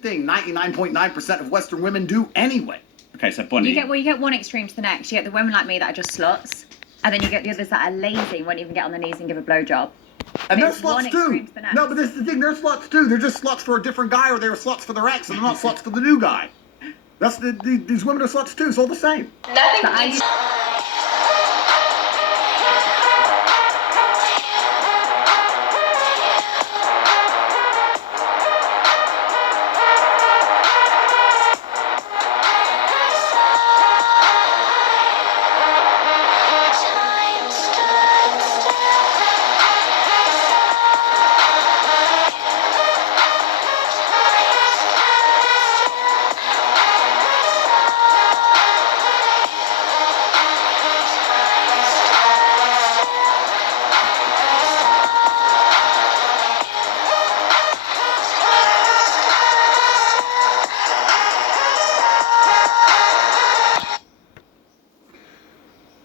thing 99.9% of Western women do anyway. Okay, so Bonnie... You get one extreme to the next. You get the women like me that are just sluts, and then you get the others that are lazy, won't even get on their knees and give a blowjob. And they're sluts too. No, but this is the thing, they're sluts too. They're just sluts for a different guy, or they were sluts for their ex, and they're not sluts for the new guy. That's these women are sluts too, it's all the same. Nothing.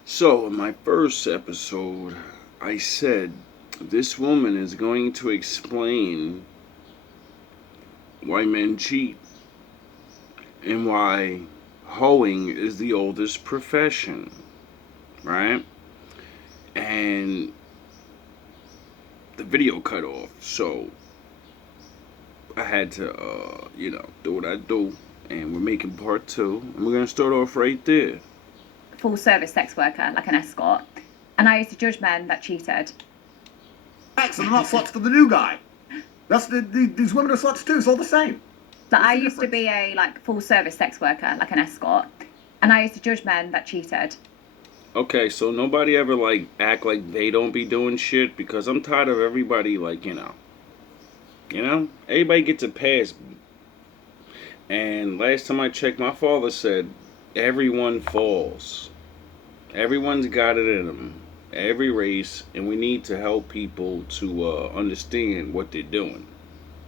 So, in my first episode, I said this woman is going to explain why men cheat and why hoeing is the oldest profession, right? And the video cut off, so I had to, do what I do, and we're making part 2, and we're going to start off right there. Full service sex worker, like an escort, and I used to judge men that cheated. Ex, and they're not sluts for the new guy. That's these women are sluts too, it's all the same. Like I used to be a full service sex worker, like an escort, and I used to judge men that cheated. Okay, so nobody ever act like they don't be doing shit, because I'm tired of everybody everybody gets a pass. And last time I checked, my father said everyone falls. Everyone's got it in them. Every race, and we need to help people to understand what they're doing.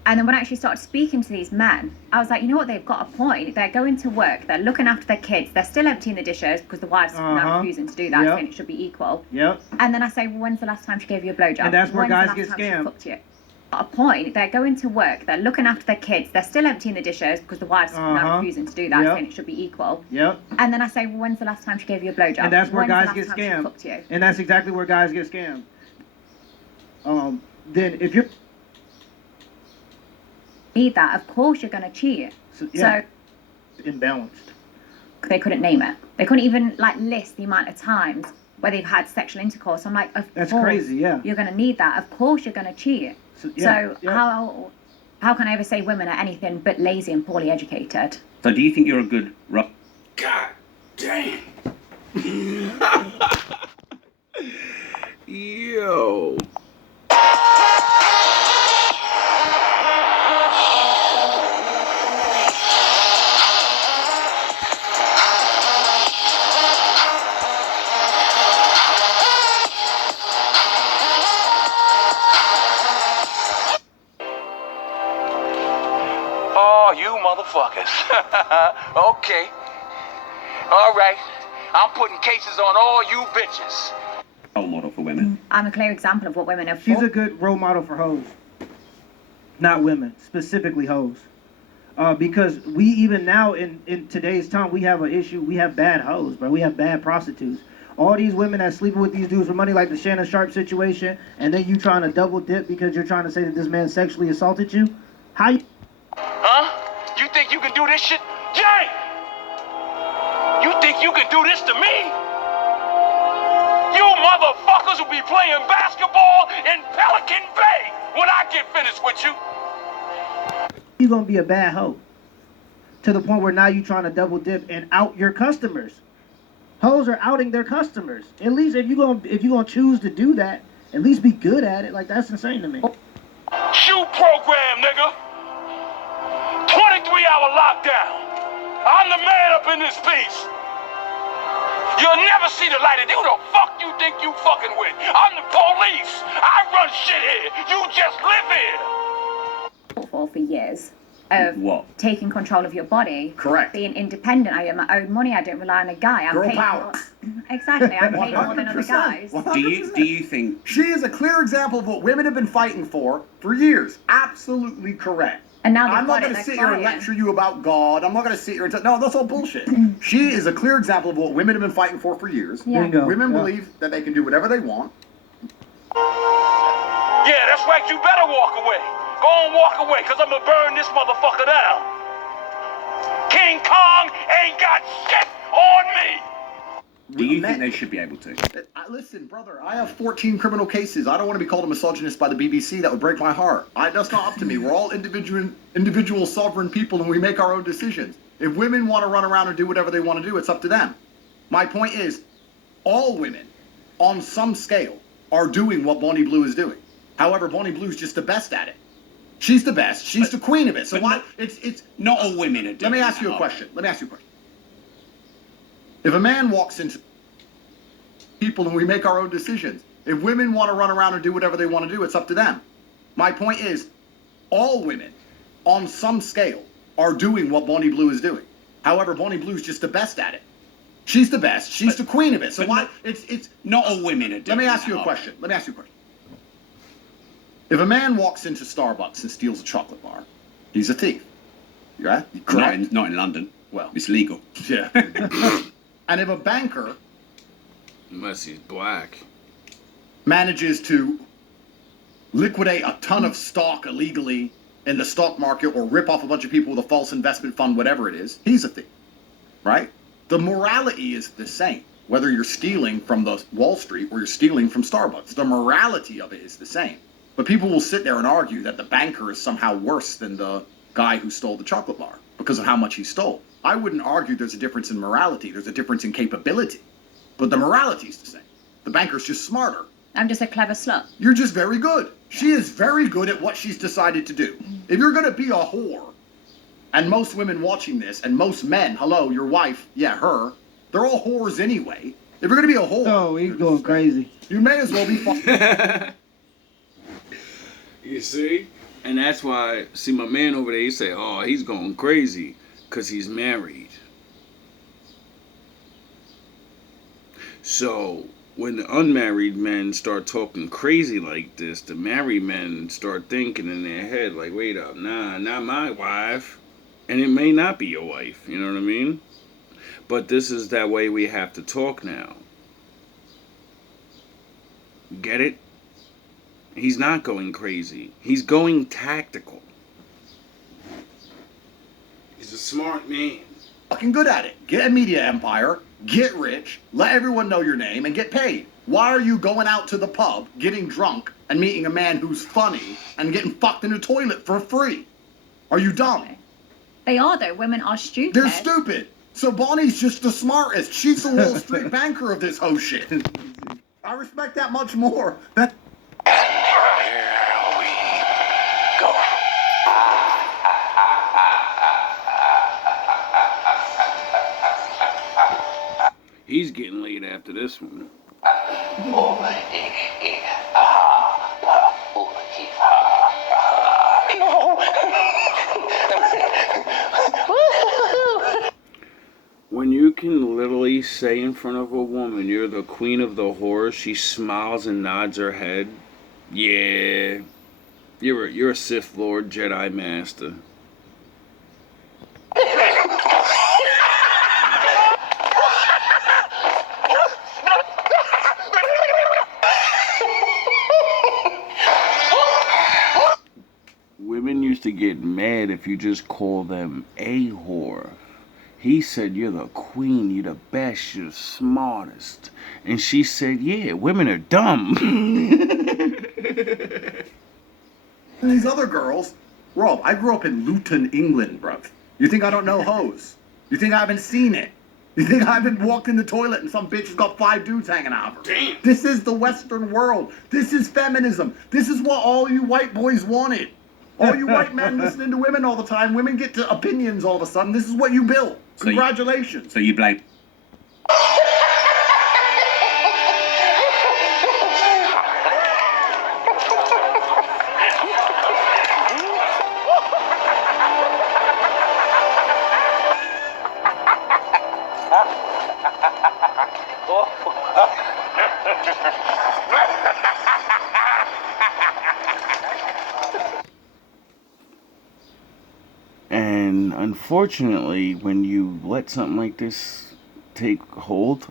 And then when I actually started speaking to these men, I was like, you know what, they've got a point. They're going to work, they're looking after their kids, they're still emptying the dishes because the wife's now refusing to do that, saying it should be equal. Yep. And then I say, well, when's the last time she gave you a blowjob? And that's where guys get scammed. Got a point. They're going to work, they're looking after their kids, they're still emptying the dishes because the wife's now refusing to do that, saying it should be equal. Yep. And then I say, well, when's the last time she gave you a blowjob? And that's where guys get scammed. And that's exactly where guys get scammed. Then if you're need that, of course you're going to cheat. So imbalanced. They couldn't name it. They couldn't even list the amount of times where they've had sexual intercourse. I'm like, that's crazy. Yeah, you're going to need that. Of course you're going to cheat. So how can I ever say women are anything but lazy and poorly educated? So do you think you're a good God damn. Yo. Oh, you motherfuckers. Okay. All right. I'm putting cases on all you bitches. Role model for women. I'm a clear example of what women are for. She's a good role model for hoes. Not women, specifically hoes. Because we even now in today's time, we have an issue. We have bad hoes, bro. We have bad prostitutes. All these women that sleeping with these dudes for money, like the Shannon Sharp situation, and then you trying to double dip because you're trying to say that this man sexually assaulted you. How you... Huh? You think you can do this shit? Jay! You think you can do this to me? You motherfuckers will be playing basketball in Pelican Bay when I get finished with you. You're going to be a bad hoe. To the point where now you trying to double dip and out your customers. Hoes are outing their customers. At least if you're gonna choose to do that, at least be good at it. That's insane to me. Shoe program, nigga. 23-hour lockdown. I'm the man up in this piece. You'll never see the light of who the fuck you think you fucking with. I'm the police. I run shit here. You just live here. For years of taking control of your body. Correct. Being independent. I earn my own money. I don't rely on a guy. I'm Girl paid power. Exactly. I'm paid more than other guys. 100%. Do you think She is a clear example of what women have been fighting for years. Absolutely correct. And now I'm not going to sit here and lecture you about God. I'm not going to sit here and no, that's all bullshit. She is a clear example of what women have been fighting for years. Yeah. Bingo. Women believe that they can do whatever they want. Yeah, that's right. You better walk away. Go on, walk away, because I'm going to burn this motherfucker down. King Kong ain't got shit on me. Do you think they should be able to? Listen, brother, I have 14 criminal cases. I don't want to be called a misogynist by the BBC. That would break my heart. That's not up to me. We're all individual sovereign people, and we make our own decisions. If women want to run around and do whatever they want to do, it's up to them. My point is, all women, on some scale, are doing what Bonnie Blue is doing. However, Bonnie Blue's just the best at it. She's the best. She's the queen of it. So why? It's not all women are doing. Let me ask you a question. If a man walks into people and we make our own decisions, if women want to run around and do whatever they want to do, it's up to them. My point is, all women, on some scale, are doing what Bonnie Blue is doing. However, Bonnie Blue's just the best at it. She's the best. She's the queen of it. So why? It's not all women are doing. Let me ask you a question. If a man walks into Starbucks and steals a chocolate bar, he's a thief. Right? Correct? Not in London. Well, it's legal. Yeah. And if a banker, unless he's black, manages to liquidate a ton of stock illegally in the stock market or rip off a bunch of people with a false investment fund, whatever it is, he's a thief. Right? The morality is the same, whether you're stealing from the Wall Street or you're stealing from Starbucks. The morality of it is the same. But people will sit there and argue that the banker is somehow worse than the guy who stole the chocolate bar because of how much he stole. I wouldn't argue there's a difference in morality. There's a difference in capability. But the morality is the same. The banker's just smarter. I'm just a clever slut. You're just very good. She is very good at what she's decided to do. If you're going to be a whore, and most women watching this, and most men, hello, your wife, yeah, her, they're all whores anyway. If you're going to be a whore... Oh, he's going crazy. You may as well be fucking... You see? And that's why, see, my man over there, he say, oh, he's going crazy because he's married. So, when the unmarried men start talking crazy like this, the married men start thinking in their head, like, wait up, nah, not my wife. And it may not be your wife, you know what I mean? But this is that way we have to talk now. Get it? He's not going crazy. He's going tactical. He's a smart man. Fucking good at it. Get a media empire, get rich, let everyone know your name, and get paid. Why are you going out to the pub, getting drunk, and meeting a man who's funny, and getting fucked in a toilet for free? Are you dumb? They are, though. Women are stupid. They're stupid. So Bonnie's just the smartest. She's the Wall Street banker of this whole shit. I respect that much more. Here we go. He's getting laid after this one. When you can literally say in front of a woman, you're the queen of the whores, she smiles and nods her head. Yeah, you're a Sith Lord, Jedi Master. Women used to get mad if you just call them a whore. He said, you're the queen, you're the best, you're the smartest. And she said, yeah, women are dumb. And these other girls, Rob, I grew up in Luton, England, bruv. You think I don't know hoes? You think I haven't seen it? You think I haven't walked in the toilet and some bitch has got 5 dudes hanging out of her? Damn. This is the Western world. This is feminism. This is what all you white boys wanted. All you white men listening to women all the time, women get to opinions all of a sudden. This is what you built. Congratulations. So you blame... unfortunately, when you let something like this take hold,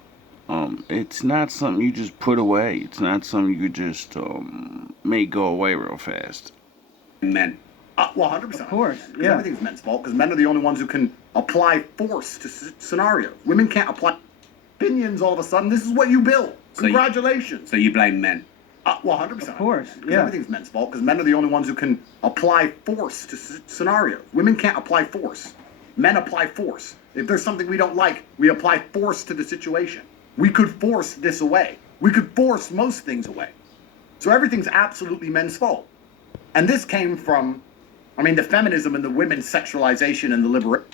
it's not something you just put away. It's not something you just make go away real fast. Men. Well, 100%. Of course, 'Cause yeah. everything's men's fault, because men are the only ones who can apply force to scenarios. Women can't apply opinions all of a sudden. This is what you built. Congratulations. So you blame men. Well, 100%. Of course, 'Cause yeah. everything's men's fault, because men are the only ones who can apply force to scenarios. Women can't apply force. Men apply force. If there's something we don't like, we apply force to the situation. We could force this away. We could force most things away. So everything's absolutely men's fault. And this came from, the feminism and the women's sexualization and the liberation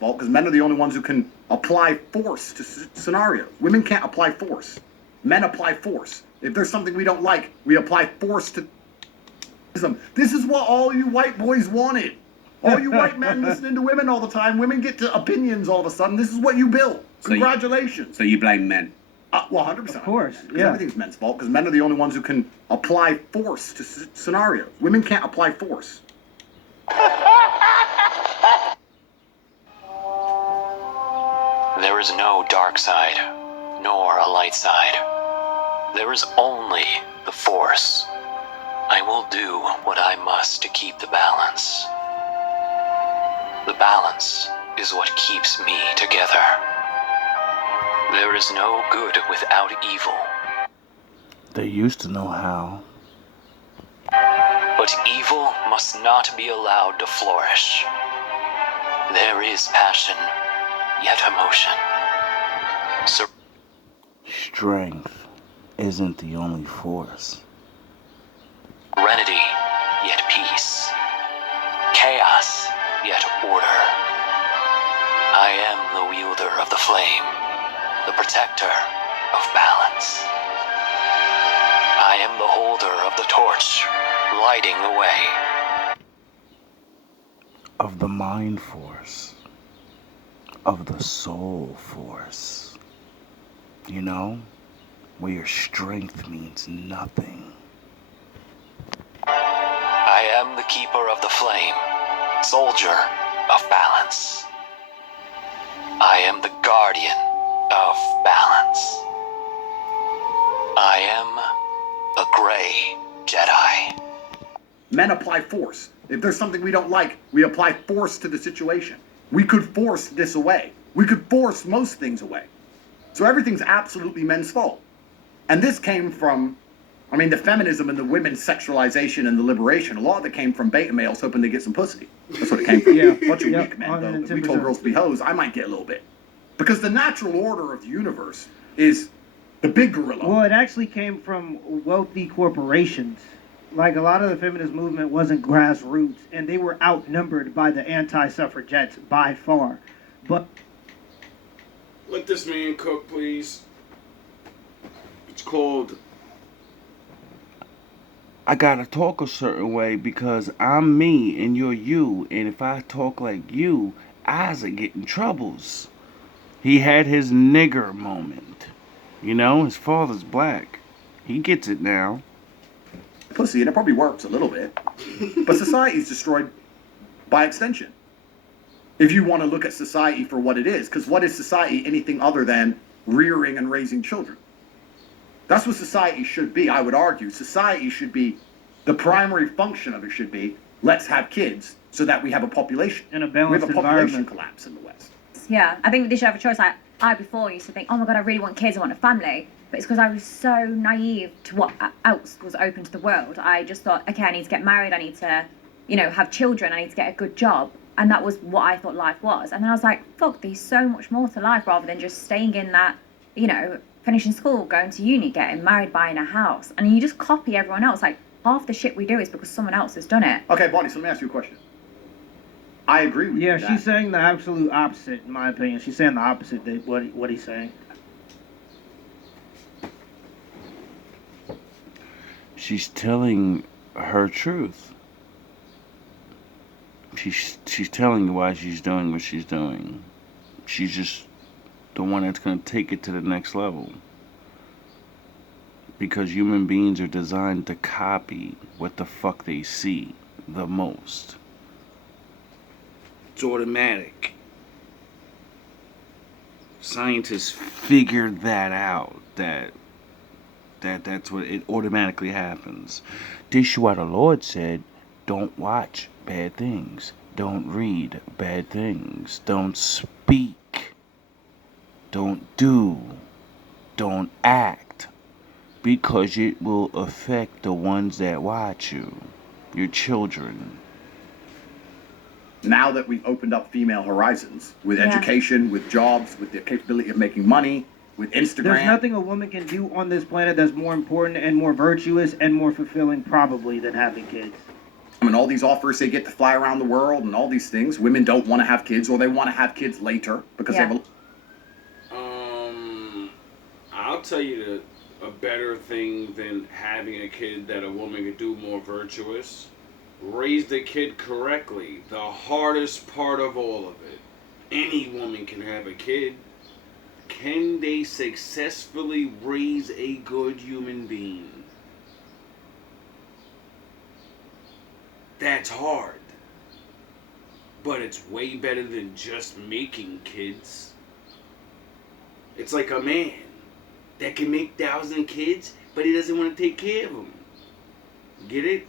fault, because men are the only ones who can apply force to scenarios. Women can't apply force. Men apply force. If there's something we don't like, we apply force to. This is what all you white boys wanted. All you white men listening to women all the time. Women get to opinions all of a sudden. This is what you built. Congratulations. So you blame men. Well, 100%. Of course, 'Cause yeah. everything's men's fault, because men are the only ones who can apply force to scenarios. Women can't apply force. There is no dark side, nor a light side. There is only the Force. I will do what I must to keep the balance. The balance is what keeps me together. There is no good without evil. They used to know how. But evil must not be allowed to flourish. There is passion, yet emotion. Strength isn't the only force. Serenity, yet peace. Chaos, yet order. I am the wielder of the flame, the protector of balance. I am the holder of the torch, lighting the way. Of the mind force. Of the soul force. You know? Where your strength means nothing. I am the keeper of the flame, soldier of balance. I am the guardian of balance. I am a gray Jedi. Men apply force. If there's something we don't like, we apply force to the situation. We could force this away. We could force most things away. So everything's absolutely men's fault. And this came from, the feminism and the women's sexualization and the liberation. A lot of it came from beta males hoping to get some pussy. That's what it came from. Yeah. Bunch of Yep, weak men, though. If we 110%. told girls to be hoes, I might get a little bit. Because the natural order of the universe is the big gorilla. Well, it actually came from wealthy corporations. Like, a lot of the feminist movement wasn't grassroots, and they were outnumbered by the anti-suffragettes by far. But Let this man cook, please. It's called I gotta talk a certain way because I'm me and you're you, and if I talk like you, Isaac get in troubles. He had his nigger moment. You know, his father's black. He gets it now. Pussy, and it probably works a little bit. But society's destroyed by extension. If you want to look at society for what it is, because what is society anything other than rearing and raising children? That's what society should be, I would argue. Society should be, the primary function of it should be, let's have kids so that we have a population. in a We balanced have a population environment. collapse in the West. Yeah, I think they should have a choice. I before used to think, oh my god, I really want kids, I want a family. But it's because I was so naive to what else was open to the world. I just thought, okay, I need to get married, I need to, have children, I need to get a good job. And that was what I thought life was. And then I was like, fuck, there's so much more to life rather than just staying in that, finishing school, going to uni, getting married, buying a house. And you just copy everyone else. Like, half the shit we do is because someone else has done it. Okay, Bonnie, so let me ask you a question. I agree with you. Yeah, with that. she's saying the absolute opposite, in my opinion. She's saying the opposite of what he's saying. She's telling her truth. She's telling you why she's doing what she's doing. She's just the one that's going to take it to the next level. Because human beings are designed to copy what the fuck they see the most. It's automatic. Scientists figured that out. That's what it automatically happens. This is why the Lord said, don't watch bad things. Don't read bad things. Don't speak. Don't do. Don't act. Because it will affect the ones that watch you. Your children. Now that we've opened up female horizons with education, with jobs, with the capability of making money, with Instagram. There's nothing a woman can do on this planet that's more important and more virtuous and more fulfilling probably than having kids. I mean, all these offers they get to fly around the world and all these things. Women don't want to have kids, or they want to have kids later because they have I'll tell you a better thing than having a kid that a woman could do more virtuous. Raise the kid correctly. The hardest part of all of it. Any woman can have a kid. Can they successfully raise a good human being? That's hard. But it's way better than just making kids. It's like a man that can make 1,000 kids, but he doesn't want to take care of them. Get it?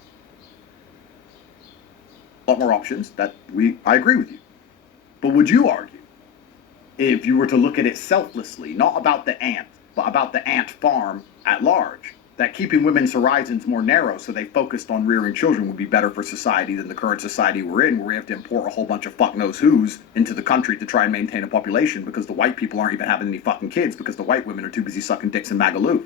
a lot more options. I agree with you. But would you argue, if you were to look at it selflessly, not about the ant, but about the ant farm at large, that keeping women's horizons more narrow so they focused on rearing children would be better for society than the current society we're in, where we have to import a whole bunch of fuck knows who's into the country to try and maintain a population because the white people aren't even having any fucking kids because the white women are too busy sucking dicks in Magaluf?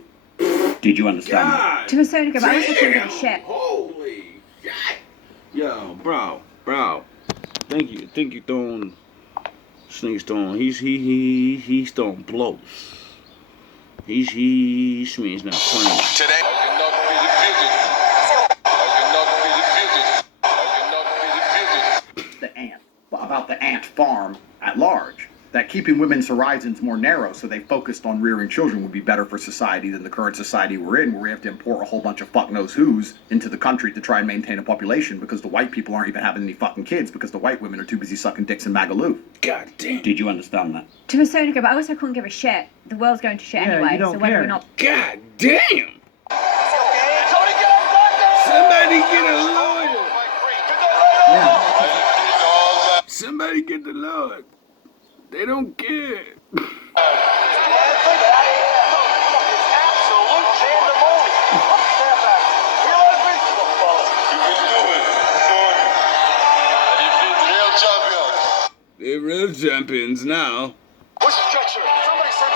Did you understand that? To a certain degree, but I also couldn't give a shit. Holy shit! Yo, bro. Think you throwing Snake's throwing. He's throwing blows. He's not playing. Today. The ant, about the ant farm at large, that keeping women's horizons more narrow so they focused on rearing children would be better for society than the current society we're in, where we have to import a whole bunch of fuck knows who's into the country to try and maintain a population because the white people aren't even having any fucking kids because the white women are too busy sucking dicks in Magaluf. God damn. Did you understand that? To a certain degree, but I also couldn't give a shit. The world's going to shit anyway, so whether or not... God damn! Somebody get a lawyer! Yeah. Somebody get the Lord. They don't care. They're real champions now. What's the structure? Somebody said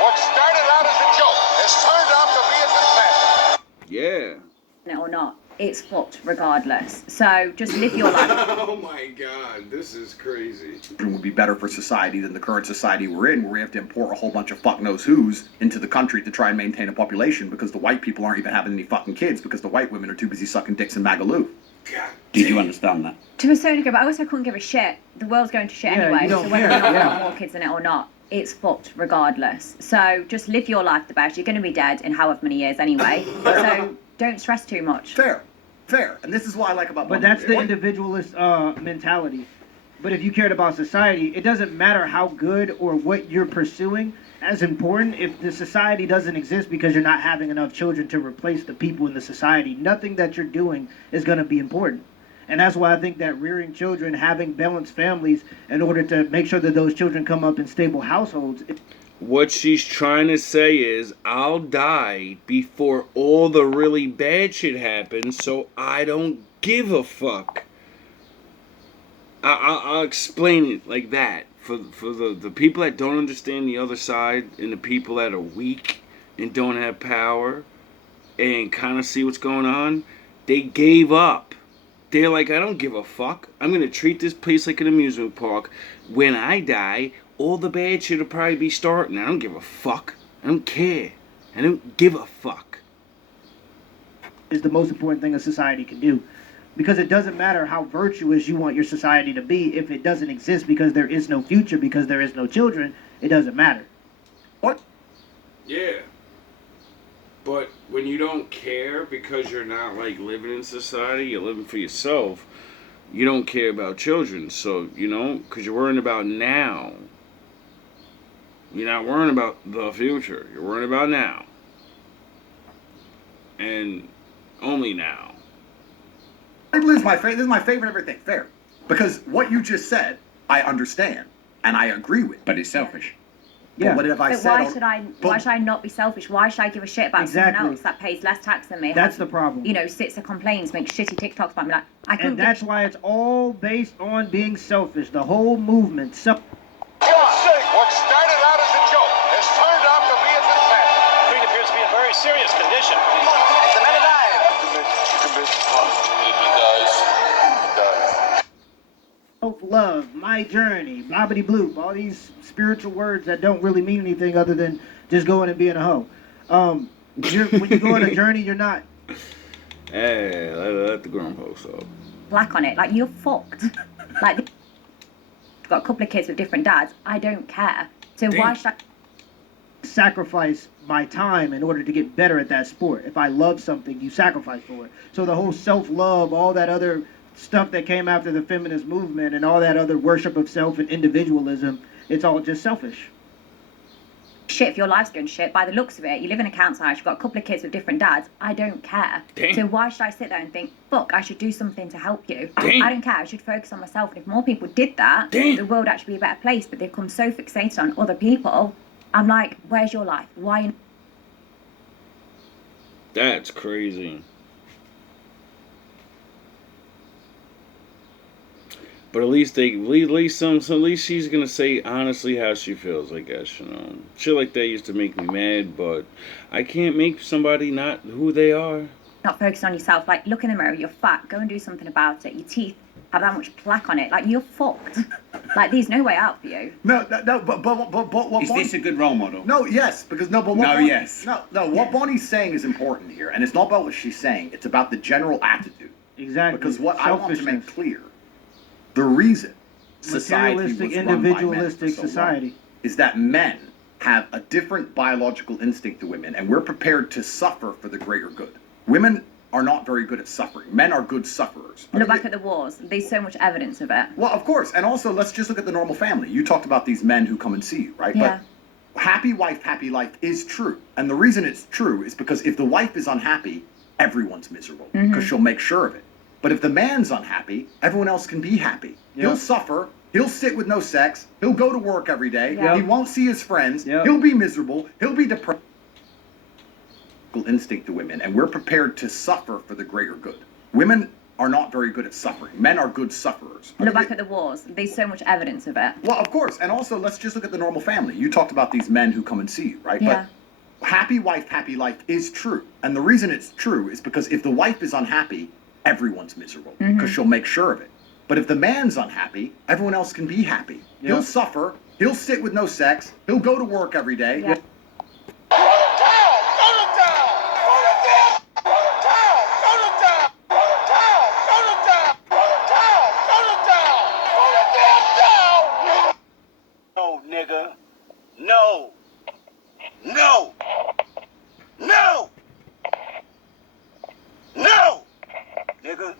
what started out as a joke has turned out to be a disaster. Yeah. Or not, it's fucked regardless. So just live your life. Oh my god, this is crazy. Would be better for society than the current society we're in, where we have to import a whole bunch of fuck knows who's into the country to try and maintain a population because the white people aren't even having any fucking kids because the white women are too busy sucking dicks in Magaluf. God Did you understand that? To a certain degree, but I also couldn't give a shit. The world's going to shit anyway, so whether or not there are more kids in it or not, it's fucked regardless. So just live your life the best. You're going to be dead in however many years anyway, so don't stress too much. Fair. And this is what I like about... But that's the individualist mentality. But if you cared about society, it doesn't matter how good or what you're pursuing as important. If the society doesn't exist because you're not having enough children to replace the people in the society, nothing that you're doing is going to be important. And that's why I think that rearing children, having balanced families in order to make sure that those children come up in stable households... What she's trying to say is, I'll die before all the really bad shit happens, so I don't give a fuck. I'll explain it like that. For the people that don't understand the other side, and the people that are weak and don't have power and kind of see what's going on, they gave up. They're like, I don't give a fuck. I'm going to treat this place like an amusement park. When I die, all the bad shit will probably be starting. I don't give a fuck. I don't care. I don't give a fuck. Is the most important thing a society can do. Because it doesn't matter how virtuous you want your society to be. If it doesn't exist because there is no future, because there is no children, it doesn't matter. What? Yeah. But when you don't care because you're not like living in society, you're living for yourself, you don't care about children. So, you know, because you're worrying about now. You're not worrying about the future. You're worrying about now. And only now. This is my favorite everything. Fair. Because what you just said, I understand. And I agree with. But it's selfish. Yeah. But what have I But said? why should I not be selfish? Why should I give a shit about Exactly. someone else that pays less tax than me? That's has, the problem. You know, sits and complains, makes shitty TikToks about me. Like, I couldn't. And that's why it's all based on being selfish. The whole movement. What started out as a joke has turned out to be a disaster. Creed appears to be in very serious condition. It's a man alive. Self-love, my journey, blobbity bloop, all these spiritual words that don't really mean anything other than just going and being a hoe. When you go on a journey, you're not. Hey, let the grown folks up. black on it. Like, you're fucked. Like, got a couple of kids with different dads. I don't care. So Damn. why should I sacrifice my time in order to get better at that sport? If I love something, you sacrifice for it. So the whole self-love, all that other stuff that came after the feminist movement and all that other worship of self and individualism, it's all just selfish. shit if your life's going shit? By the looks of it, you live in a council house, you've got a couple of kids with different dads. I don't care. Damn. So why should I sit there and think, fuck, I should do something to help you? Damn. I don't care. I should focus on myself. And if more people did that, Damn. the world would actually be a better place. But they've come so fixated on other people. I'm like, where's your life? Why? That's crazy. But at least she's gonna say honestly how she feels, I guess, you know. Shit like that used to make me mad, but I can't make somebody not who they are. Not focus on yourself. Like, look in the mirror, you're fat, go and do something about it. Your teeth have that much plaque on it. Like, you're fucked. Like, there's no way out for you. No, but what Is this a good role model? No, yes, because no, but what No, Bonnie, yes. no, what Bonnie's saying is important here, and it's not about what she's saying. It's about the general attitude. Exactly. Because what I want to make Selfishness. clear, the reason society was Materialistic, run by men for individualistic so long society. is that men have a different biological instinct to women, and we're prepared to suffer for the greater good. Women are not very good at suffering. Men are good sufferers. Look back at the wars. There's so much evidence of it. Well, of course, and also let's just look at the normal family. You talked about these men who come and see you, right? Yeah. But happy wife, happy life is true, and the reason it's true is because if the wife is unhappy, everyone's miserable because she'll make sure of it. But if the man's unhappy, everyone else can be happy. Yeah. He'll suffer. He'll sit with no sex. He'll go to work every day. Yeah. He won't see his friends. Yeah. He'll be miserable. He'll be depressed. Instinct to women, and we're prepared to suffer for the greater good. Women are not very good at suffering. Men are good sufferers. Look back at the wars. There's so much evidence of it. Well, of course, and also let's just look at the normal family. You talked about these men who come and see you, right? Yeah. But happy wife, happy life is true, and the reason it's true is because if the wife is unhappy, everyone's miserable because she'll make sure of it. But if the man's unhappy, everyone else can be happy. Yeah. He'll suffer. He'll sit with no sex. He'll go to work every day. Yeah. No, nigga. No. No. No. No. Nigga.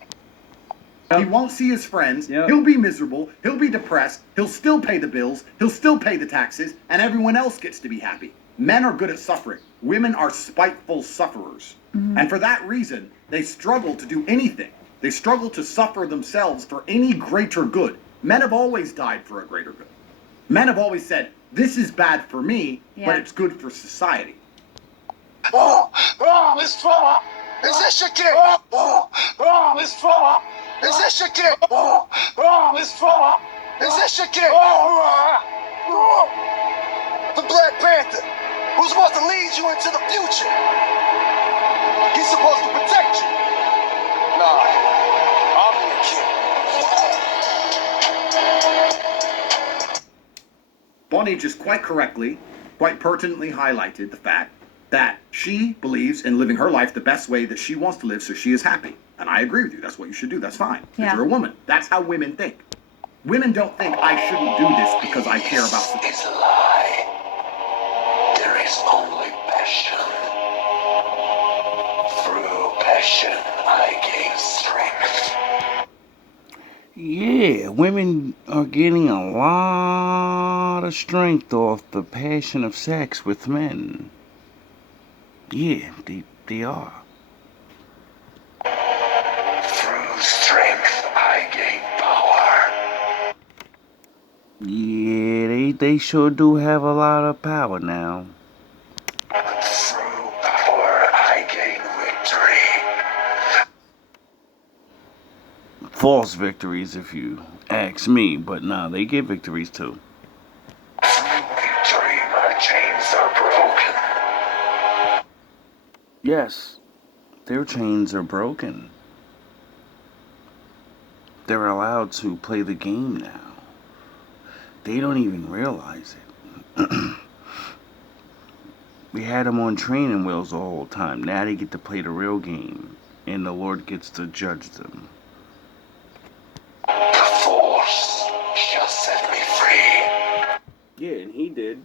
He won't see his friends. Yep. He'll be miserable. He'll be depressed. He'll still pay the bills. He'll still pay the taxes, and everyone else gets to be happy. Men are good at suffering. Women are spiteful sufferers. And for that reason, they struggle to do anything. They struggle to suffer themselves for any greater good. Men have always died for a greater good. Men have always said, this is bad for me, but Yeah. it's good for society. It's far. Is this your kid? It's far. Is this your kid? It's far. Is this your kid? The Black Panther, who's supposed to lead you into the future. He's supposed to protect you. Nah, I'm your kid. Bonnie just quite correctly, quite pertinently highlighted the fact that she believes in living her life the best way that she wants to live so she is happy. And I agree with you. That's what you should do. That's fine. Because Yeah. you're a woman. That's how women think. Women don't think I shouldn't do this because I care about It's a lie. There is only passion. Through passion, I gain strength. Yeah, women are getting a lot of strength off the passion of sex with men. Yeah, they are. Through strength, I gain power. Yeah, they sure do have a lot of power now. Through power, I gain victory. False victories, if you ask me, but nah, they get victories too. Through victory, my chains are broken. Yes, their chains are broken. They're allowed to play the game now. They don't even realize it. We had them on training wheels the whole time. Now they get to play the real game, and the Lord gets to judge them. The Force shall set me free. Yeah, and he did.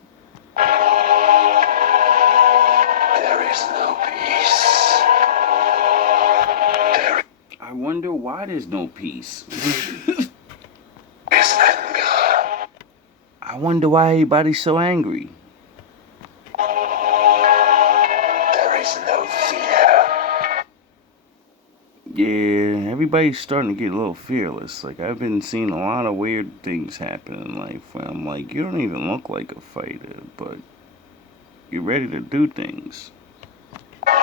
There is no peace. There I wonder why there's no peace. is anger. I wonder why everybody's so angry. There is no fear. Yeah, everybody's starting to get a little fearless. Like, I've been seeing a lot of weird things happen in life where I'm like, you don't even look like a fighter, but you're ready to do things. There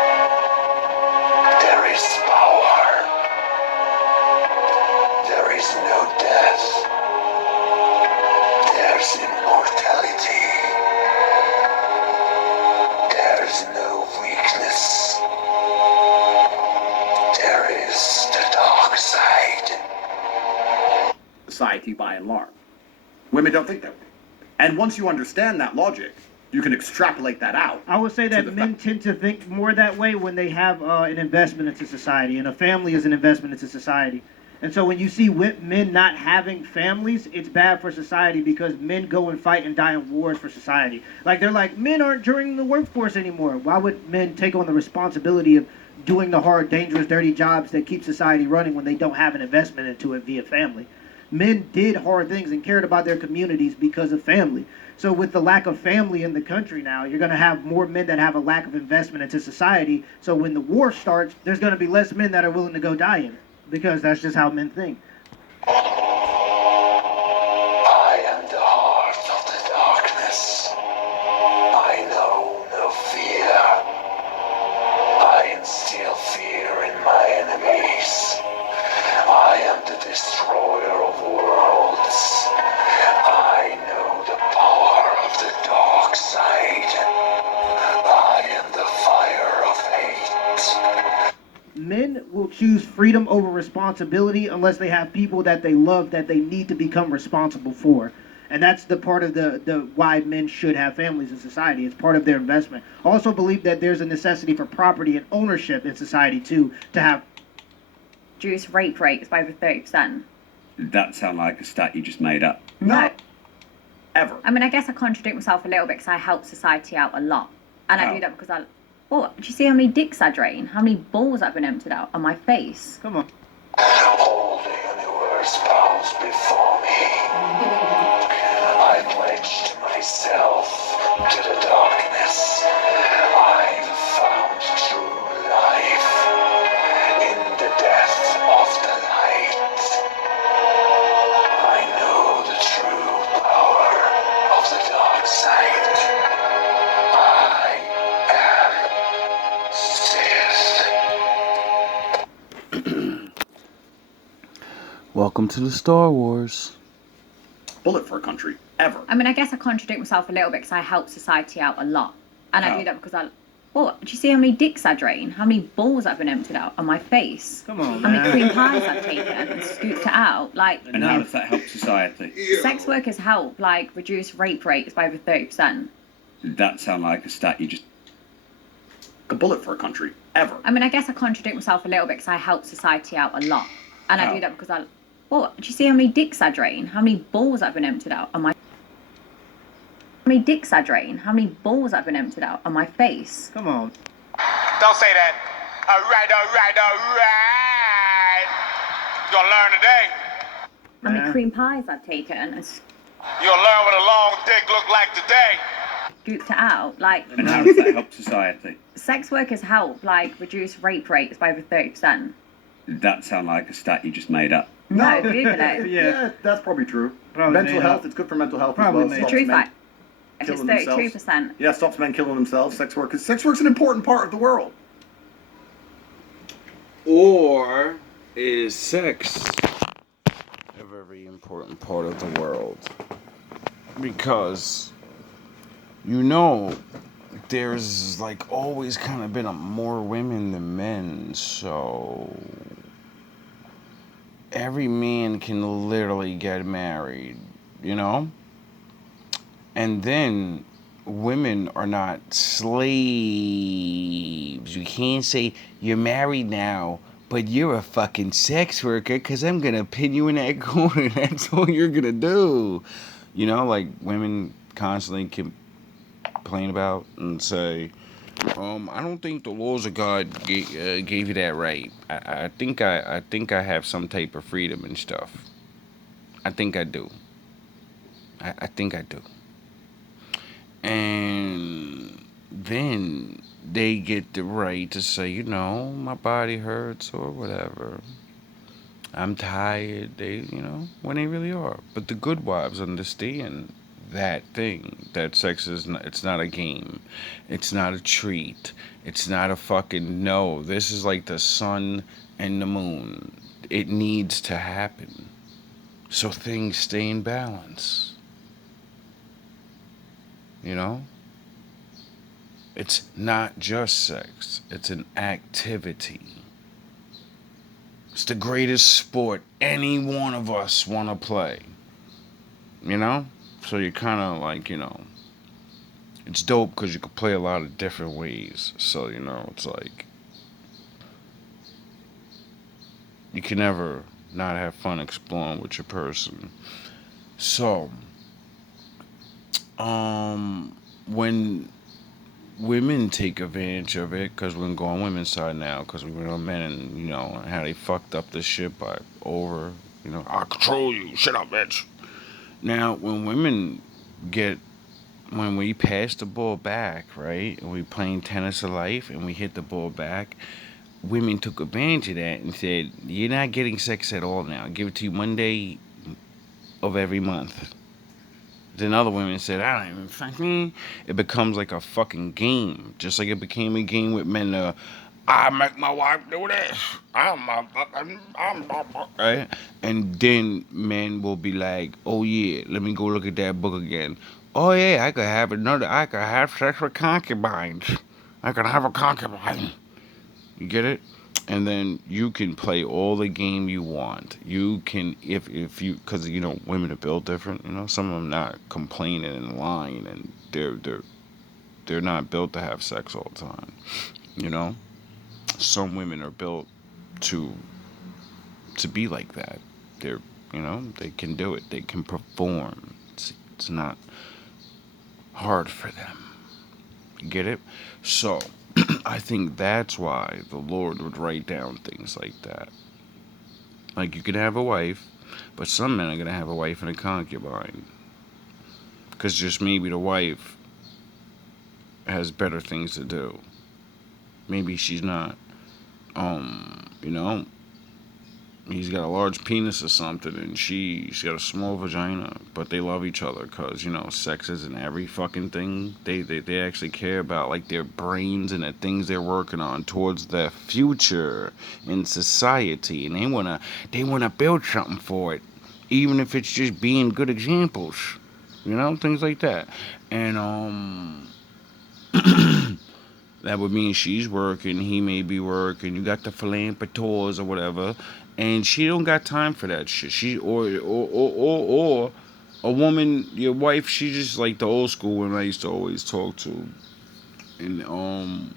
is power. There is no death. There's immortality. There's no weakness. There is the dark side. Society by and large. Women don't think that way. And once you understand that logic, you can extrapolate that out. I would say to that the men tend to think more that way when they have an investment into society, and a family is an investment into society. And so when you see men not having families, it's bad for society because men go and fight and die in wars for society. Like, they're like, men aren't joining the workforce anymore. Why would men take on the responsibility of doing the hard, dangerous, dirty jobs that keep society running when they don't have an investment into it via family? Men did hard things and cared about their communities because of family. So with the lack of family in the country now, you're going to have more men that have a lack of investment into society. So when the war starts, there's going to be less men that are willing to go die in it, because that's just how men think. I am the heart of the darkness. I know no fear. I instill fear in my enemies. I am the destroyer of worlds. I know the power of the dark side. I am the fire of hate. Men will choose freedom over responsibility unless they have people that they love that they need to become responsible for. And that's the part of the why men should have families in society. It's part of their investment. I also believe that there's a necessity for property and ownership in society too, to have. Reduce rape rates by over 30%. Did that sound like a stat you just made up? No. Ever. I mean, I guess I contradict myself a little bit because I help society out a lot. And I How? do that because I... Well, do you see how many dicks I drain? How many balls I've been emptied out on my face? Come on. All the universe bows before me. I pledged myself to the darkness. I've found true life in the death of the light. I know the true power of the dark side. I am Sith. Welcome to the Star Wars. Bullet for a country. Ever. I mean, I guess I contradict myself a little bit because I help society out a lot. And I How? do that because I... Well, do you see how many dicks I drain? How many balls I've been emptied out on my face? Come on, How many man. cream pies I've taken and scooped it out? Like, And how does that help society? sex workers help, like, reduce rape rates by over 30%. Did that sound like a stat you just... A bullet for a country. Ever. I mean, I guess I contradict myself a little bit because I help society out a lot. And I How? do that because I... Well, do you see how many dicks I drain? How many balls I've been emptied out on my... How many dicks I drain? How many balls I've been emptied out on my face? Come on. Don't say that. All right. You gonna learn today. How many Yeah. cream pies I've taken and You'll learn what a long dick look like today. scooped it out. Like, And how does that help society? sex workers help, like, reduce rape rates by over 30%. Did that sound like a stat you just made up? No, Google it. Yeah. That's probably true. Probably mental made health, up. it's good for mental health Probably as well. made The up. Stops truth, men like, it's killing themselves. 32%. Yeah, stops men killing themselves. Sex work. Sex work's an important part of the world. Or is sex a very important part of the world? Because, you know, there's like always kind of been more women than men, so every man can literally get married, you know? And then women are not slaves. You can't say you're married now, but you're a fucking sex worker because I'm going to pin you in that corner. That's all you're going to do. You know, like women constantly complain about and say, I don't think the laws of God gave you that right. I think I have some type of freedom and stuff. I think I do. I think I do. And then they get the right to say, you know, my body hurts or whatever. I'm tired. They, you know, when they really are. But the good wives understand that thing, that sex is not, it's not a game. It's not a treat. It's not a fucking no. This is like the sun and the moon. It needs to happen so things stay in balance. You know? It's not just sex. It's an activity. It's the greatest sport any one of us want to play. You know? So you're kind of like, you know, it's dope because you can play a lot of different ways. So, you know, it's like, you can never not have fun exploring with your person. So, when women take advantage of it, because we're going to go on women's side now, because we're on men and, you know, how they fucked up this shit by you know, I'll control you, shut up, bitch. Now, when we pass the ball back, right, and we playing tennis of life, and we hit the ball back, women took advantage of that and said, you're not getting sex at all now. I'll give it to you one day of every month. Then other women said, I don't even fucking. It becomes like a fucking game. Just like it became a game with men. I make my wife do this. Right? And then men will be like, oh yeah, let me go look at that book again. Oh yeah, I could have sex with concubines. I could have a concubine. You get it? And then you can play all the game you want. You can, if you, because, you know, women are built different. You know, some of them not complaining and lying, and they're not built to have sex all the time. You know, some women are built to be like that. They're, you know, they can do it. They can perform. It's not hard for them. You get it? So, I think that's why the Lord would write down things like that. Like, you could have a wife, but some men are going to have a wife and a concubine. Because just maybe the wife has better things to do. Maybe she's not, you know, he's got a large penis or something, and she's got a small vagina, but they love each other because, you know, sex isn't every fucking thing. They actually care about, like, their brains and the things they're working on towards their future in society, and they wanna build something for it, even if it's just being good examples, you know, things like that. And that would mean she's working, he may be working, you got the philanthropers or whatever, and she don't got time for that shit. She or a woman, your wife, she just like the old school women I used to always talk to, and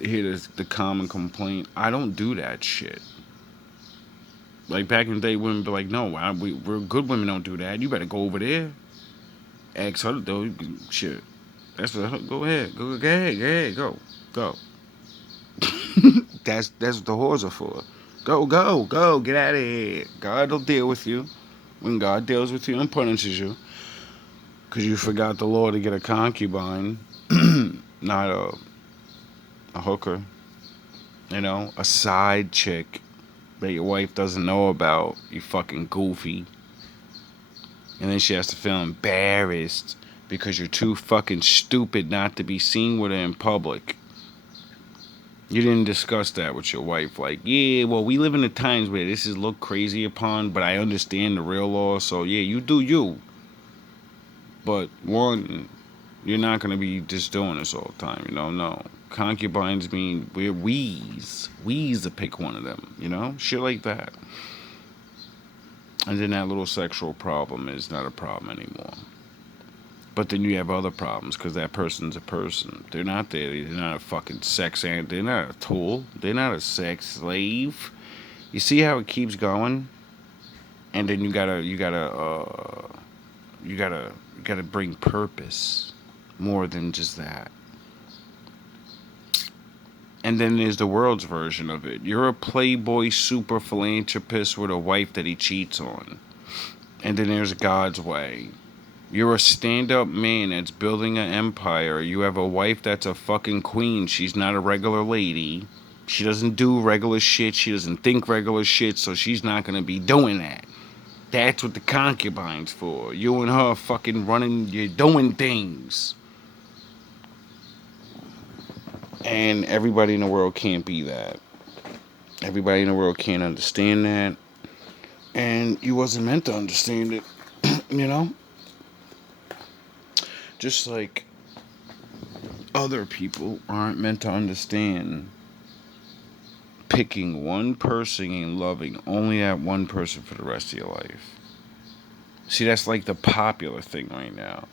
hear the common complaint. I don't do that shit. Like back in the day, women be like, no, we're good women don't do that. You better go over there. Ask her though, shit. That's what. Go ahead, go. That's what the whores are for. Go, get out of here. God will deal with you. When God deals with you and punishes you, because you forgot the law to get a concubine, not a hooker, you know, a side chick that your wife doesn't know about, you fucking goofy. And then she has to feel embarrassed because you're too fucking stupid not to be seen with her in public. You didn't discuss that with your wife. Like, yeah, well, we live in the times where this is looked crazy upon, but I understand the real law, so yeah, you do you. But one, you're not going to be just doing this all the time, you know? No. Concubines mean we're we's to pick one of them, you know? Shit like that. And then that little sexual problem is not a problem anymore. But then you have other problems because that person's a person. They're not there. They're not a fucking sex and they're not a tool. They're not a sex slave. You see how it keeps going? And then you gotta bring purpose more than just that. And then there's the world's version of it. You're a playboy super philanthropist with a wife that he cheats on. And then there's God's way. You're a stand-up man that's building an empire. You have a wife that's a fucking queen. She's not a regular lady. She doesn't do regular shit. She doesn't think regular shit, so she's not going to be doing that. That's what the concubine's for. You and her fucking running, you're doing things. And everybody in the world can't be that. Everybody in the world can't understand that. And you wasn't meant to understand it, you know? Just like other people aren't meant to understand picking one person and loving only that one person for the rest of your life. See, that's like the popular thing right now,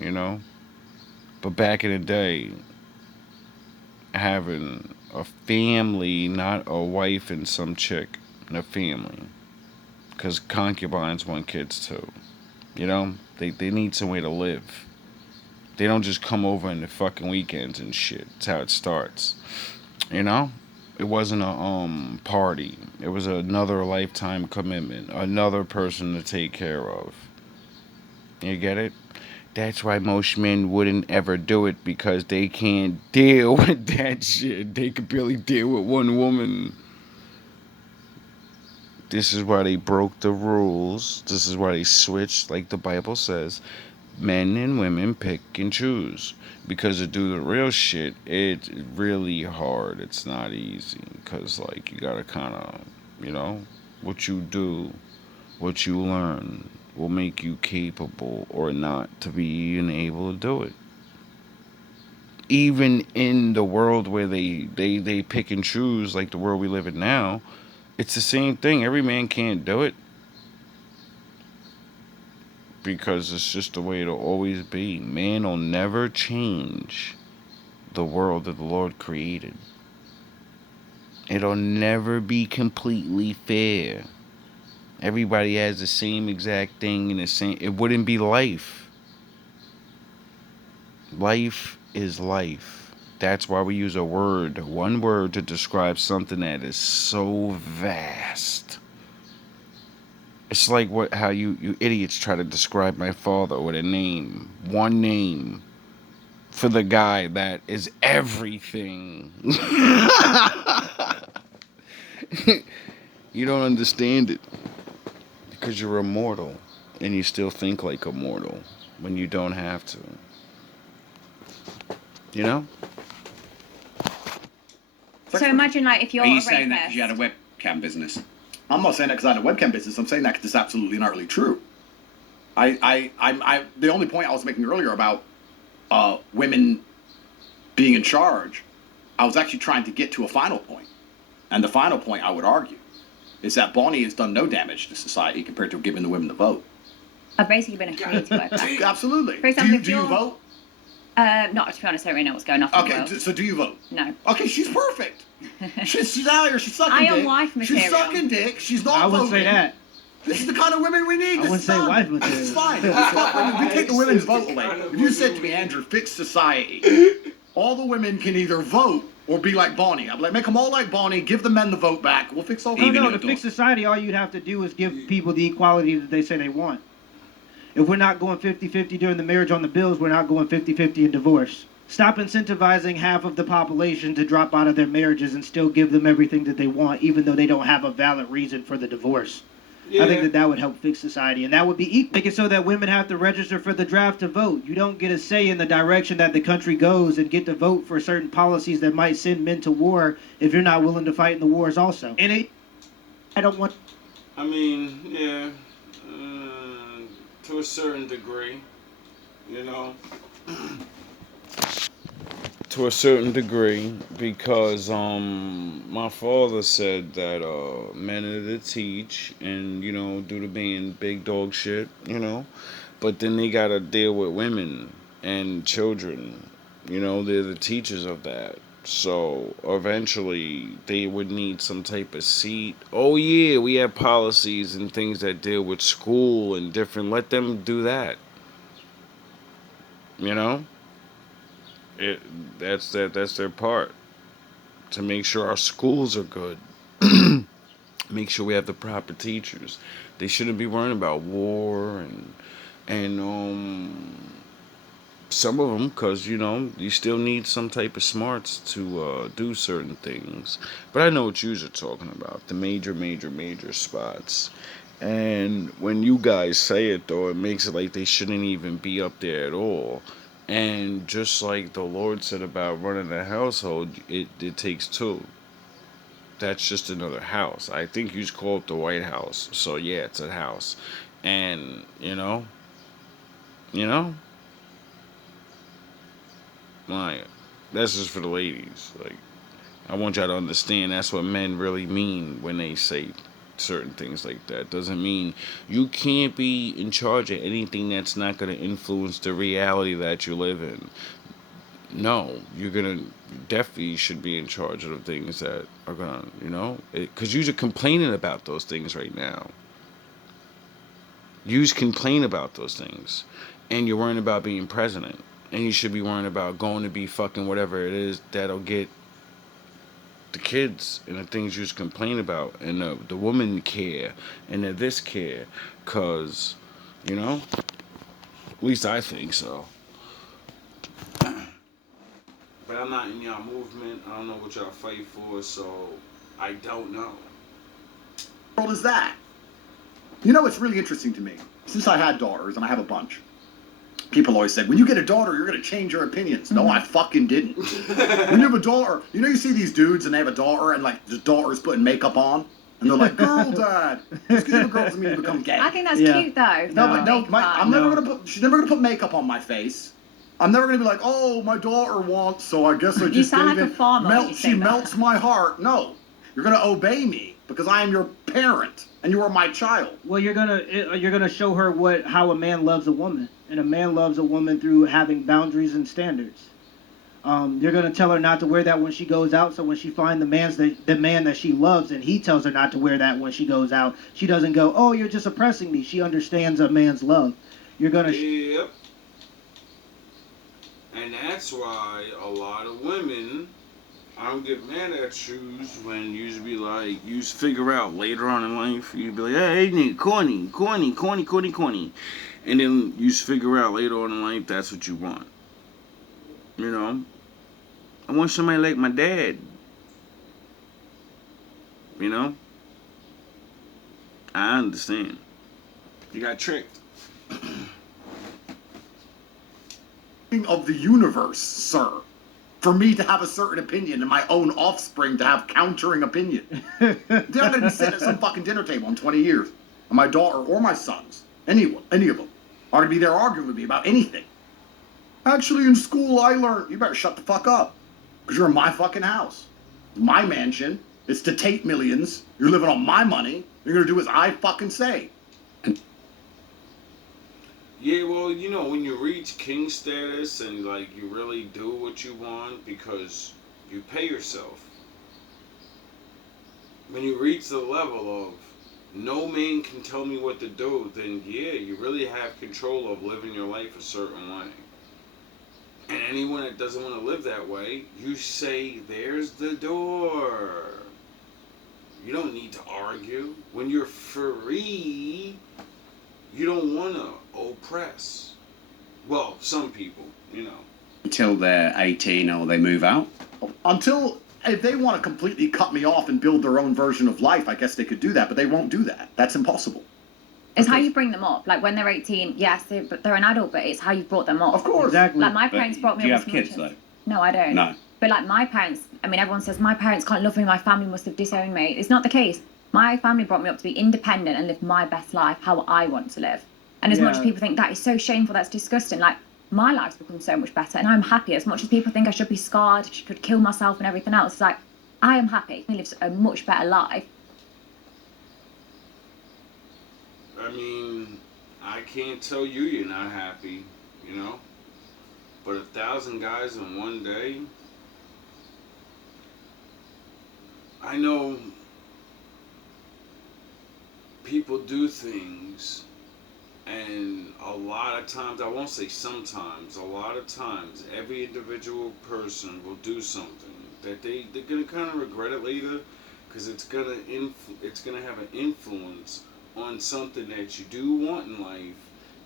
you know? But back in the day, having a family, not a wife and some chick, and a family. Because concubines want kids too, you know? They need some way to live. They don't just come over in the fucking weekends and shit. That's how it starts. You know? It wasn't a party. It was another lifetime commitment. Another person to take care of. You get it? That's why most men wouldn't ever do it, because they can't deal with that shit. They could barely deal with one woman. This is why they broke the rules. This is why they switched, like the Bible says. Men and women pick and choose. Because to do the real shit, it's really hard. It's not easy. Because, like, you gotta kind of, you know, what you do, what you learn will make you capable or not to be even able to do it. Even in the world where they pick and choose, like the world we live in now, it's the same thing. Every man can't do it. Because it's just the way it'll always be. Man will never change the world that the Lord created. It'll never be completely fair. Everybody has the same exact thing and the same. It wouldn't be life. Life is life. That's why we use a word, one word, to describe something that is so vast. It's like how you idiots try to describe my father with a name. One name for the guy that is everything. You don't understand it. Because you're immortal. And you still think like a mortal. When you don't have to. You know? So imagine, like, if you're Are you a saying that rapist. because you had a webcam business? I'm not saying that because I had a webcam business. I'm saying that because it's absolutely and utterly true. The only point I was making earlier about women being in charge, I was actually trying to get to a final point. And the final point, I would argue, is that Bonnie has done no damage to society compared to giving the women the vote. I've basically been a community worker. Absolutely. For example, do you vote? Not to be honest, I don't really know what's going on in the world. Okay, so do you vote? No. Okay, she's perfect. She's out here. She's sucking I dick. am wife material. She's sucking dick. She's not I wouldn't voting. say that. This is the kind of women we need. I wouldn't say wife material. This is fine. We take the women's vote away. If you said to me, Andrew, fix society, all the women can either vote Or be like Bonnie. I'd be like, make them all like Bonnie, give the men the vote back. We'll fix all No, kinds no, of to shit. fix society, all you'd have to do is give people the equality that they say they want. If we're not going 50-50 during the marriage on the bills, we're not going 50-50 in divorce. Stop incentivizing half of the population to drop out of their marriages and still give them everything that they want, even though they don't have a valid reason for the divorce. Yeah. I think that would help fix society, and that would be equal. Make it so that women have to register for the draft to vote. You don't get a say in the direction that the country goes and get to vote for certain policies that might send men to war if you're not willing to fight in the wars also. And I don't want... I mean, yeah, to a certain degree, you know. To a certain degree, because my father said that men are to teach and, you know, do the being big dog shit, you know, but then they gotta deal with women and children, you know, they're the teachers of that. So eventually they would need some type of seat. Oh yeah, we have policies and things that deal with school and different. Let them do that, you know. That's their part, to make sure our schools are good. Make sure we have the proper teachers. They shouldn't be worrying about war and some of them, because you know you still need some type of smarts to do certain things. But I know what you are talking about, the major spots. And when you guys say it, though, it makes it like they shouldn't even be up there at all. And just like the Lord said about running a household, it takes two. That's just another house. I think you just call it the White House. So yeah, it's a house. And, you know, like, that's just for the ladies. Like, I want y'all to understand that's what men really mean when they say certain things like that. Doesn't mean you can't be in charge of anything that's not going to influence the reality that you live in. No, definitely should be in charge of the things that are gonna, you know, because you're complaining about those things right now. You complain about those things, and you're worrying about being president, and you should be worrying about going to be fucking whatever it is that'll get the kids and the things you just complain about, and the woman care, and the this care, cause, you know, at least I think so. But I'm not in y'all movement. I don't know what y'all fight for, so I don't know. What world is that? You know, it's really interesting to me. Since I had daughters, and I have a bunch, people always said, when you get a daughter, you're going to change your opinions. No, I fucking didn't. When you have a daughter, you know, you see these dudes and they have a daughter, and like the daughter's putting makeup on, and they're like, girl dad. Just because you have a girl doesn't mean you become gay. I think that's Yeah. cute though. No, but no, I'm No. never gonna put. She's never gonna put makeup on my face. I'm never gonna be like, oh, my daughter wants, so I guess I just. You sound gave like a it. farmer when you say She that. melts my heart. No, you're gonna obey me because I am your parent and you are my child. Well, you're gonna show her how a man loves a woman, and a man loves a woman through having boundaries and standards. You're gonna tell her not to wear that when she goes out, so when she finds the man that she loves, and he tells her not to wear that when she goes out, she doesn't go, oh, you're just oppressing me. She understands a man's love. You're gonna. Yep. And that's why a lot of women, I don't get mad at you when you be like, you figure out later on in life, you be like, hey, nigga, corny. And then you figure out later on in life that's what you want. You know? I want somebody like my dad. You know? I understand. You got tricked. Of the universe, sir, for me to have a certain opinion and my own offspring to have countering opinion. They're not gonna be sitting at some fucking dinner table in 20 years, and my daughter or my sons, any of them, are gonna be there arguing with me about anything. Actually, in school, I learned. You better shut the fuck up, because you're in my fucking house, my mansion. It's to Tate millions. You're living on my money. You're gonna do as I fucking say. Yeah, well, you know, when you reach king status and, like, you really do what you want because you pay yourself. When you reach the level of no man can tell me what to do, then, yeah, you really have control of living your life a certain way. And anyone that doesn't want to live that way, you say, there's the door. You don't need to argue. When you're free, you don't want to oppress. Well, some people, you know. Until they're 18 or they move out. Until, if they want to completely cut me off and build their own version of life, I guess they could do that, but they won't do that. That's impossible. It's how you bring them up. Like when they're 18, yes, they're an adult, but it's how you brought them up. Of course. Exactly. Like my But parents brought me do you up have with kids, some though? No, I don't. No. But like my parents, I mean, everyone says my parents can't love me, my family must have disowned me. It's not the case. My family brought me up to be independent and live my best life, how I want to live. And as much as people think that is so shameful, that's disgusting, like my life's become so much better and I'm happy. As much as people think I should be scarred, should kill myself and everything else, it's like, I am happy. He lives a much better life. I mean, I can't tell you you're not happy, you know? But 1,000 guys in one day, I know people do things, and a lot of times, I won't say sometimes, a lot of times, every individual person will do something that they're gonna kind of regret it later, because it's gonna have an influence on something that you do want in life,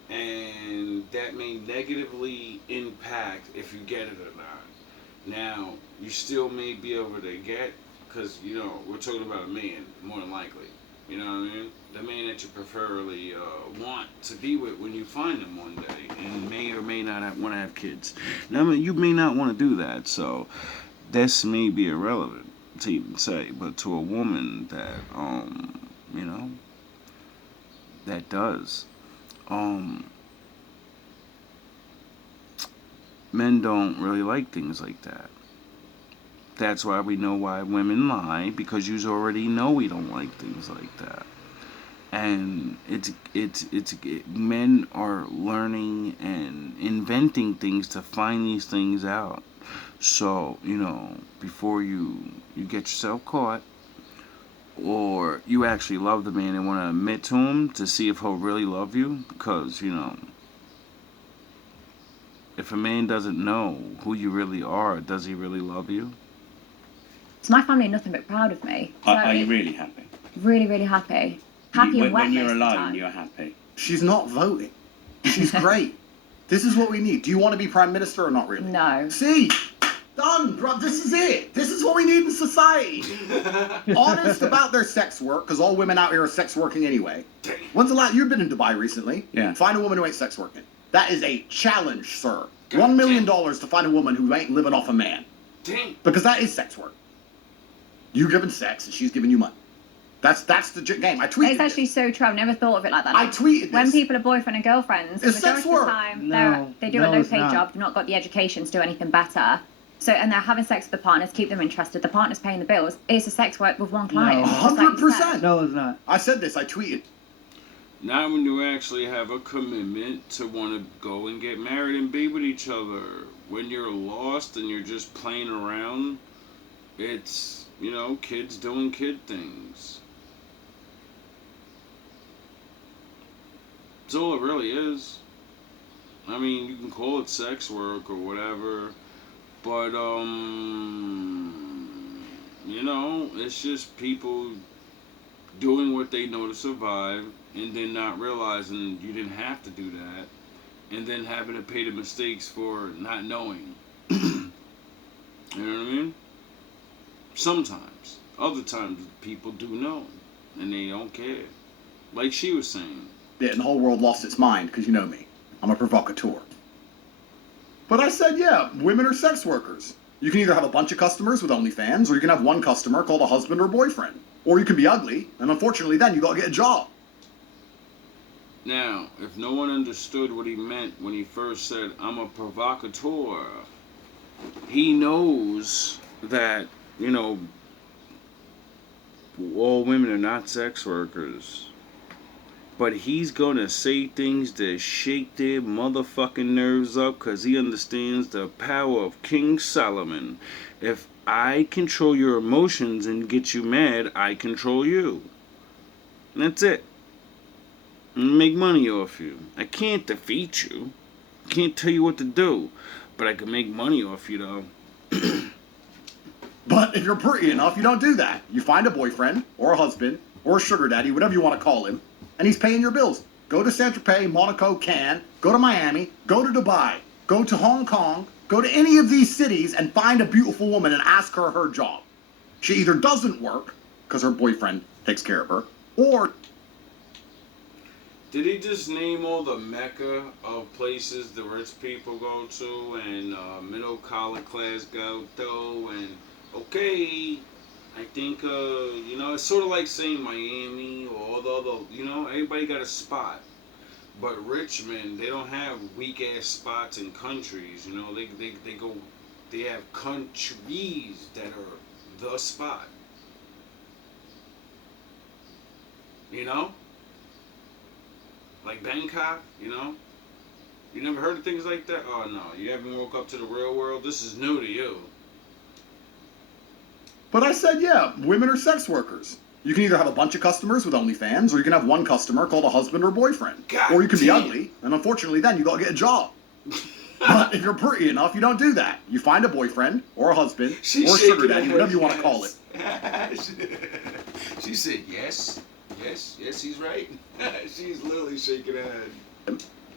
and that may negatively impact if you get it or not. Now, you still may be able to get, because, you know, we're talking about a man, more than likely. You know what I mean? The man that you preferably want to be with when you find him one day, and may or may not want to have kids. Now, I mean, you may not want to do that, so this may be irrelevant to even say, but to a woman that, you know, that does. Men don't really like things like that. That's why we know why women lie, because you already know we don't like things like that. And men are learning and inventing things to find these things out. So, you know, before you get yourself caught, or you actually love the man and want to admit to him to see if he'll really love you, because, you know, if a man doesn't know who you really are, does he really love you? So my family are nothing but proud of me. So Are you really happy? Really, really happy. Happy and wet when you're most of the alone, time. you're happy. She's not voting. She's great. This is what we need. Do you want to be prime minister or not really? No. See? Done, bro. This is it. This is what we need in society. Honest about their sex work, because all women out here are sex working anyway. When's the last? You've been in Dubai recently. Yeah. Find a woman who ain't sex working. That is a challenge, sir. $1 million to find a woman who ain't living off a man. Dang. Because that is sex work. You giving sex and she's giving you money. That's the game. I tweeted It's actually so true. I've never thought of it like that. I tweeted When this. people are boyfriend and girlfriends, the It's sex majority of the work. time No, they do no, a it's low-paid not. job. They've not got the education to do anything better. So, and they're having sex with the partners, keep them interested. The partner's paying the bills. It's a sex work with one client. No. just like you said. 100%. No, it's not. I said this. I tweeted. Not when you actually have a commitment to want to go and get married and be with each other. When you're lost and you're just playing around, it's, you know, kids doing kid things. That's all it really is. I mean, you can call it sex work or whatever, but, you know, it's just people doing what they know to survive, and then not realizing you didn't have to do that, and then having to pay the mistakes for not knowing. You know what I mean? Sometimes. Other times, people do know, and they don't care. Like she was saying. Yeah, and the whole world lost its mind, because you know me. I'm a provocateur. But I said, yeah, women are sex workers. You can either have a bunch of customers with OnlyFans, or you can have one customer called a husband or boyfriend. Or you can be ugly, and unfortunately then you gotta get a job. Now, if no one understood what he meant when he first said, I'm a provocateur, he knows that, you know, all women are not sex workers. But he's gonna say things that shake their motherfucking nerves up, because he understands the power of King Solomon. If I control your emotions and get you mad, I control you. And that's it. And make money off you. I can't defeat you. I can't tell you what to do. But I can make money off you, though. But if you're pretty enough, you don't do that. You find a boyfriend, or a husband, or a sugar daddy, whatever you want to call him, and he's paying your bills. Go to Saint-Tropez, Monaco, Cannes, go to Miami, go to Dubai, go to Hong Kong, go to any of these cities and find a beautiful woman and ask her job. She either doesn't work, because her boyfriend takes care of her, or... Did he just name all the mecca of places the rich people go to and middle collar class go to? And okay, I think it's sort of like saying Miami or all the other, everybody got a spot. But rich men, they don't have weak ass spots in countries. They have countries that are the spot. Like Bangkok, You never heard of things like that? Oh no, you haven't woke up to the real world? This is new to you. But I said, yeah, women are sex workers. You can either have a bunch of customers with OnlyFans, or you can have one customer called a husband or boyfriend. God or you can be damn. ugly, and unfortunately then you gotta get a job. But if you're pretty enough, you don't do that. You find a boyfriend, or a husband, or a sugar daddy, whatever you want to call it. She said, yes, he's right. She's literally shaking her head.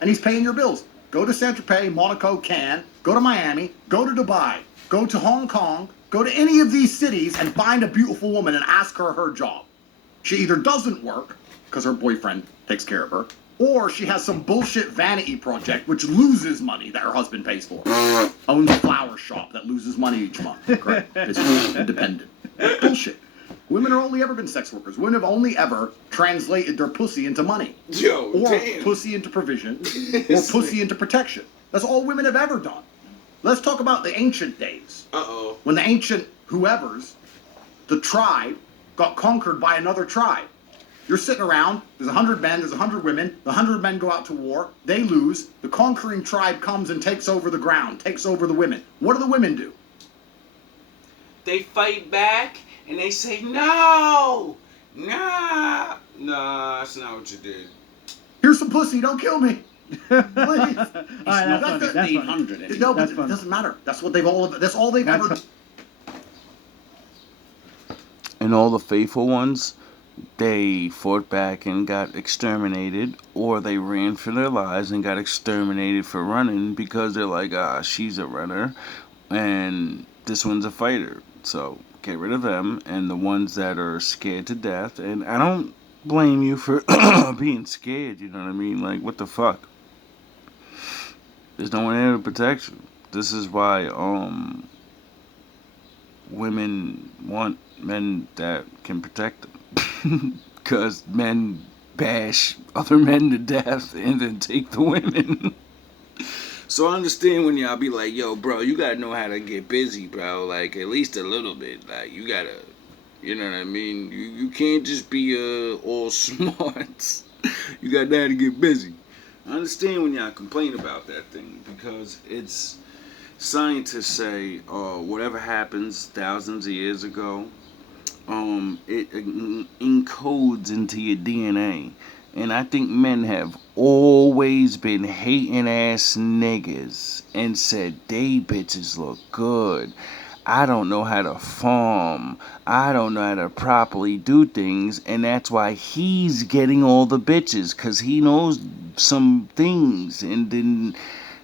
And he's paying your bills. Go to Saint-Tropez, Monaco, Cannes, go to Miami, go to Dubai, go to Hong Kong, go to any of these cities and find a beautiful woman and ask her job. She either doesn't work, because her boyfriend takes care of her, or she has some bullshit vanity project which loses money that her husband pays for. Owns a flower shop that loses money each month. Correct. It's independent. Bullshit. Women are only ever been sex workers. Women have only ever translated their pussy into money. Yo, or damn. pussy into provision. Or pussy into protection. That's all women have ever done. Let's talk about the ancient days. Uh-oh. When the ancient whoever's, the tribe, got conquered by another tribe. You're sitting around, there's 100 men, there's 100 women, the 100 men go out to war, they lose, the conquering tribe comes and takes over the ground, takes over the women. What do the women do? They fight back and they say, no, nah, that's not what you did. Here's some pussy, don't kill me. Please. All right, that's funny. That's funny. 800. No, but That's it funny. doesn't matter. That's what that's all they've ever done. And all the faithful ones, they fought back and got exterminated, or they ran for their lives and got exterminated for running because they're like, she's a runner and this one's a fighter. So get rid of them, and the ones that are scared to death. And I don't blame you for being scared, you know what I mean? Like, what the fuck? There's no one there to protect you. This is why women want men that can protect them. Because men bash other men to death and then take the women. So I understand when y'all be like, yo, bro, you gotta know how to get busy, bro. Like, at least a little bit. Like, you gotta, you know what I mean? You can't just be all smart. You gotta know how to get busy. I understand when y'all complain about that thing, because it's, scientists say, whatever happens thousands of years ago, it encodes into your DNA. And I think men have always been hating ass niggas and said, they bitches look good. I don't know how to farm. I don't know how to properly do things. And that's why he's getting all the bitches, because he knows some things. And then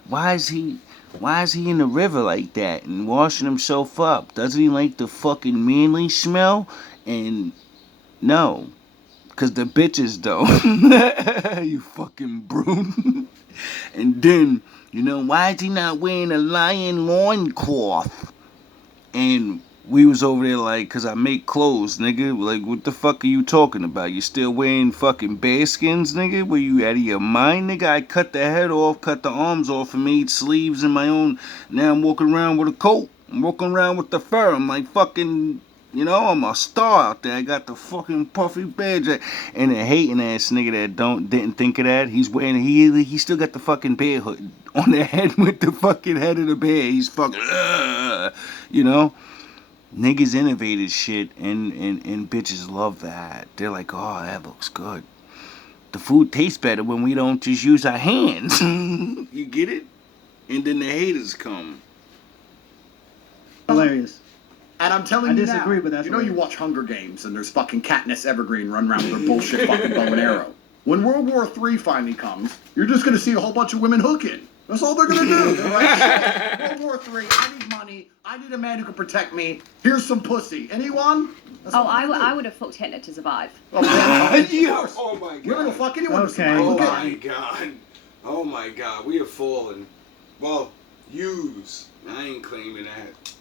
why is he in the river like that and washing himself up? Doesn't he like the fucking manly smell? And no. Because the bitches don't. You fucking brute. And then, why is he not wearing a lion loincloth? And we was over there like, because I make clothes, nigga. Like, what the fuck are you talking about? You still wearing fucking bearskins, nigga? Were you out of your mind, nigga? I cut the head off, cut the arms off, and made sleeves in my own. Now I'm walking around with a coat. I'm walking around with the fur. I'm like fucking... I'm a star out there. I got the fucking puffy badge. And a hating ass nigga that didn't think of that. He's wearing, he still got the fucking bear hood on the head with the fucking head of the bear. He's fucking, Niggas innovated shit and bitches love that. They're like, oh, that looks good. The food tastes better when we don't just use our hands. You get it? and then the haters come. Hilarious. And I'm telling I you disagree, now, but that's you know you hilarious. watch Hunger Games and there's fucking Katniss Evergreen running around with her bullshit fucking bow and arrow. When World War III finally comes, you're just gonna see a whole bunch of women hooking. That's all they're gonna do. They're like, shit, World War III, I need money, I need a man who can protect me, here's some pussy. Anyone? That's Oh, all they're gonna I do. would have fucked Hitler to survive. Oh, man, of Yeah. course. Oh my Women will god. fuck anyone to Okay. survive. Oh Look at- my god. Oh my god. We have fallen. Well, yous. I ain't claiming that.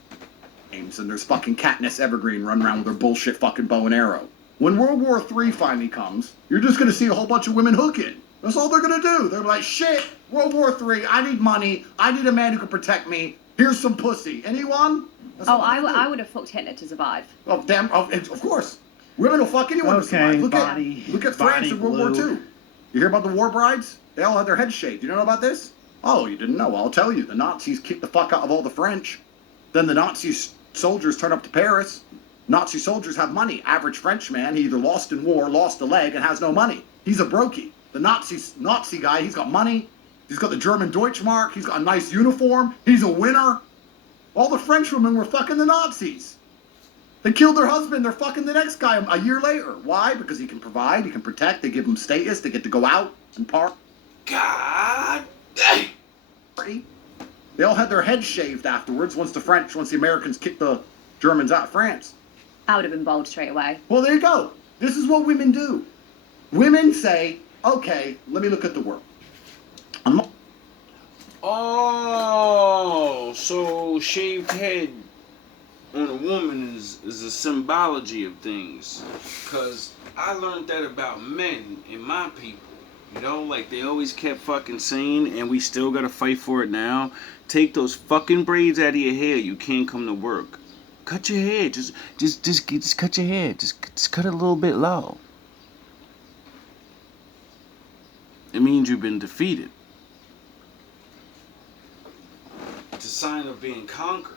Games and there's fucking Katniss Evergreen running around with her bullshit fucking bow and arrow. When World War III finally comes, you're just gonna see a whole bunch of women hooking. That's all they're gonna do. They're like, shit, World War III, I need money, I need a man who can protect me, here's some pussy. Anyone? That's Oh, all they're gonna do. I would have fucked Hitler to survive. Oh, damn, of course. Women will fuck anyone to survive. Okay, Look body. at France in World War blue. II. You hear about the war brides? They all had their heads shaved. You don't know about this? Oh, you didn't know? Well, I'll tell you. The Nazis kicked the fuck out of all the French. Then the Nazis soldiers turn up to Paris. Nazi soldiers have money. Average French man, he either lost in war, lost a leg, and has no money. He's a brokey. The Nazi guy, he's got money. He's got the German Deutschmark. He's got a nice uniform. He's a winner. All the French women were fucking the Nazis. They killed their husband. They're fucking the next guy a year later. Why? Because he can provide. He can protect. They give him status. They get to go out and party. God dang. They all had their heads shaved afterwards once the Americans kicked the Germans out of France. I would have been bold straight away. Well, there you go. This is what women do. Women say, okay, let me look at the world. I'm not- Oh, so shaved head on a woman is a symbology of things. Because I learned that about men and my people. You know, like they always kept fucking saying, and we still gotta fight for it now. Take those fucking braids out of your hair. You can't come to work. Cut your hair. Just cut your hair. Just cut it a little bit low. It means you've been defeated. It's a sign of being conquered.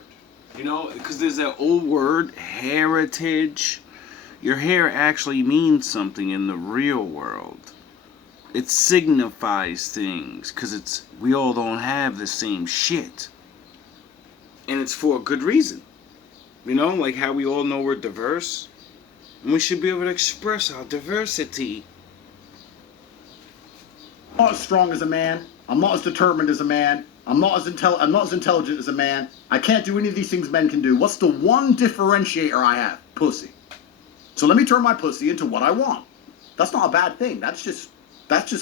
You know, because there's that old word, heritage. Your hair actually means something in the real world. It signifies things, because we all don't have the same shit. And it's for a good reason. You know, like how we all know we're diverse. And we should be able to express our diversity. I'm not as strong as a man. I'm not as determined as a man. I'm not as intelligent as a man. I can't do any of these things men can do. What's the one differentiator I have? Pussy. So let me turn my pussy into what I want. That's not a bad thing. That's just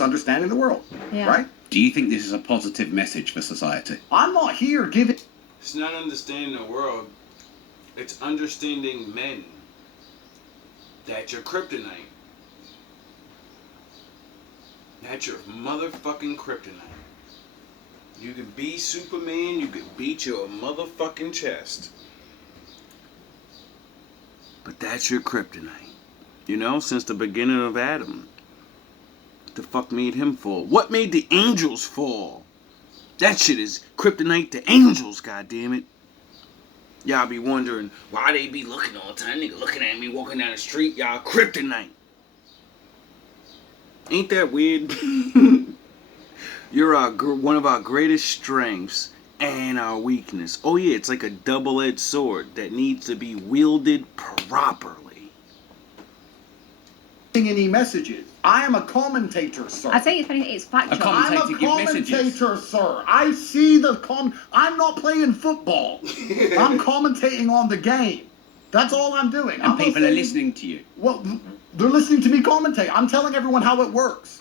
understanding the world, Yeah. right? Do you think this is a positive message for society? I'm not here giving. It's not understanding the world. It's understanding men. That's your kryptonite. That's your motherfucking kryptonite. You can be Superman, you can beat your motherfucking chest. But that's your kryptonite. You know, since the beginning of Adam. What the fuck made him fall? What made the angels fall? That shit is kryptonite to angels, goddammit. Y'all be wondering why they be looking all the time. Nigga looking at me walking down the street. Y'all kryptonite. Ain't that weird? You're one of our greatest strengths and our weakness. Oh yeah, it's like a double-edged sword that needs to be wielded properly. Any messages. I am a commentator, sir. I tell you, it's factual. I'm a commentator, sir. I see I'm not playing football. I'm commentating on the game. That's all I'm doing. And people are listening to you. Well, they're listening to me commentate. I'm telling everyone how it works.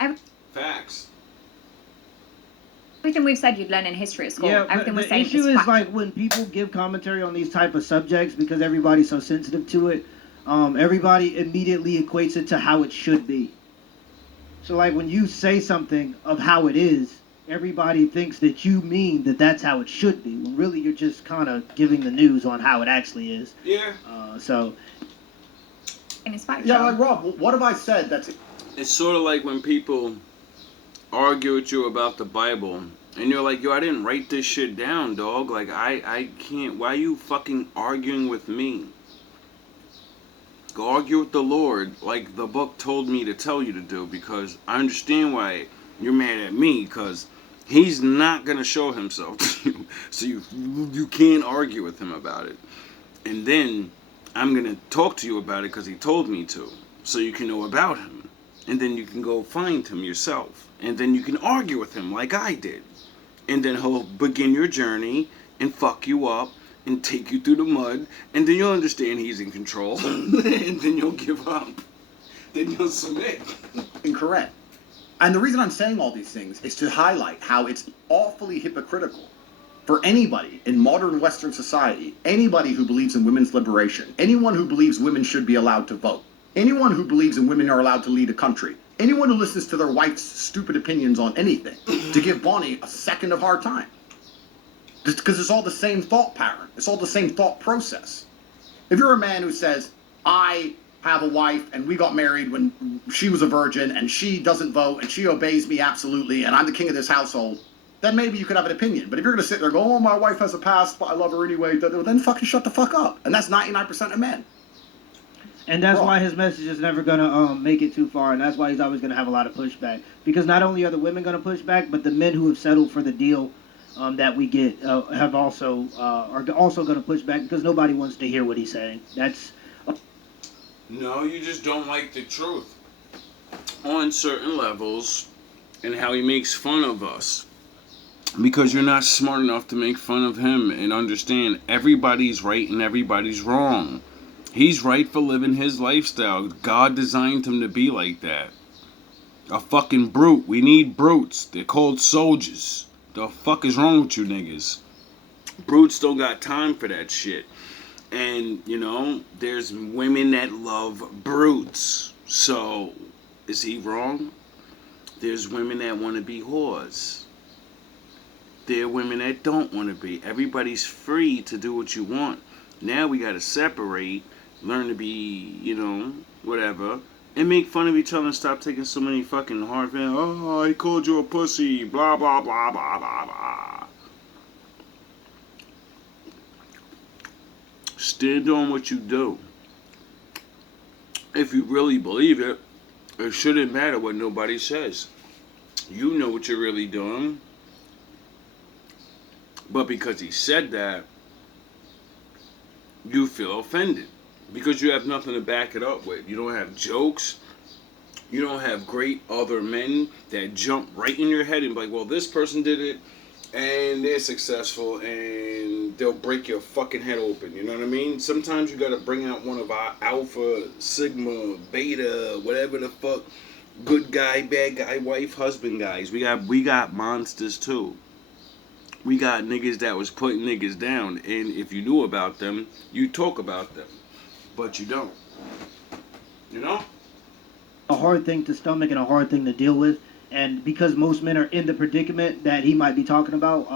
Facts. Everything we've said you'd learn in history at school. Yeah, Everything but we're the saying issue is is factual. like when people give commentary on these type of subjects, because everybody's so sensitive to it, everybody immediately equates it to how it should be. So like when you say something of how it is, everybody thinks that you mean that that's how it should be, when really you're just kind of giving the news on how it actually is. Yeah. So And it's factual. Yeah, like Rob, what have I said? That's it. It's sort of like when people argue with you about the Bible, and you're like, yo, I didn't write this shit down, dog. Like, I can't. Why are you fucking arguing with me? Go argue with the Lord, like the book told me to tell you to do, because I understand why you're mad at me, because He's not going to show himself to you. So you can't argue with him about it. And then I'm going to talk to you about it because he told me to. So you can know about him. And then you can go find him yourself. And then you can argue with him like I did. And then he'll begin your journey and fuck you up and take you through the mud. And then you'll understand he's in control. And then you'll give up. Then you'll submit. Incorrect. And the reason I'm saying all these things is to highlight how it's awfully hypocritical for anybody in modern Western society, anybody who believes in women's liberation, anyone who believes women should be allowed to vote, anyone who believes in women are allowed to lead a country, anyone who listens to their wife's stupid opinions on anything, to give Bonnie a second of hard time. Just because it's all the same thought pattern. It's all the same thought process. If you're a man who says, I have a wife and we got married when she was a virgin and she doesn't vote and she obeys me absolutely and I'm the king of this household, then maybe you could have an opinion. But if you're going to sit there and go, oh, my wife has a past, but I love her anyway, then fucking shut the fuck up. And that's 99% of men. And that's why his message is never going to make it too far, and that's why he's always going to have a lot of pushback. Because not only are the women going to push back, but the men who have settled for the deal that we get are also going to push back because nobody wants to hear what he's saying. That's... No, you just don't like the truth on certain levels and how he makes fun of us. Because you're not smart enough to make fun of him and understand everybody's right and everybody's wrong. He's right for living his lifestyle. God designed him to be like that. A fucking brute. We need brutes. They're called soldiers. The fuck is wrong with you niggas? Brutes don't got time for that shit. And, you know, there's women that love brutes. So, is he wrong? There's women that want to be whores. There are women that don't want to be. Everybody's free to do what you want. Now we got to separate, learn to be, you know, whatever, and make fun of each other and stop taking so many fucking hard feelings. Oh, he called you a pussy, blah, blah, blah, blah, blah, blah. Stand on what you do. If you really believe it, it shouldn't matter what nobody says. You know what you're really doing. But because he said that, you feel offended. Because you have nothing to back it up with. You don't have jokes. You don't have great other men that jump right in your head and be like, well, this person did it, and they're successful, and they'll break your fucking head open. You know what I mean? Sometimes you gotta bring out one of our alpha, sigma, beta, whatever the fuck, good guy, bad guy, wife, husband guys. We got monsters too. We got niggas that was putting niggas down, and if you knew about them, you talk about them, but you don't. You know? A hard thing to stomach and a hard thing to deal with. And because most men are in the predicament that he might be talking about,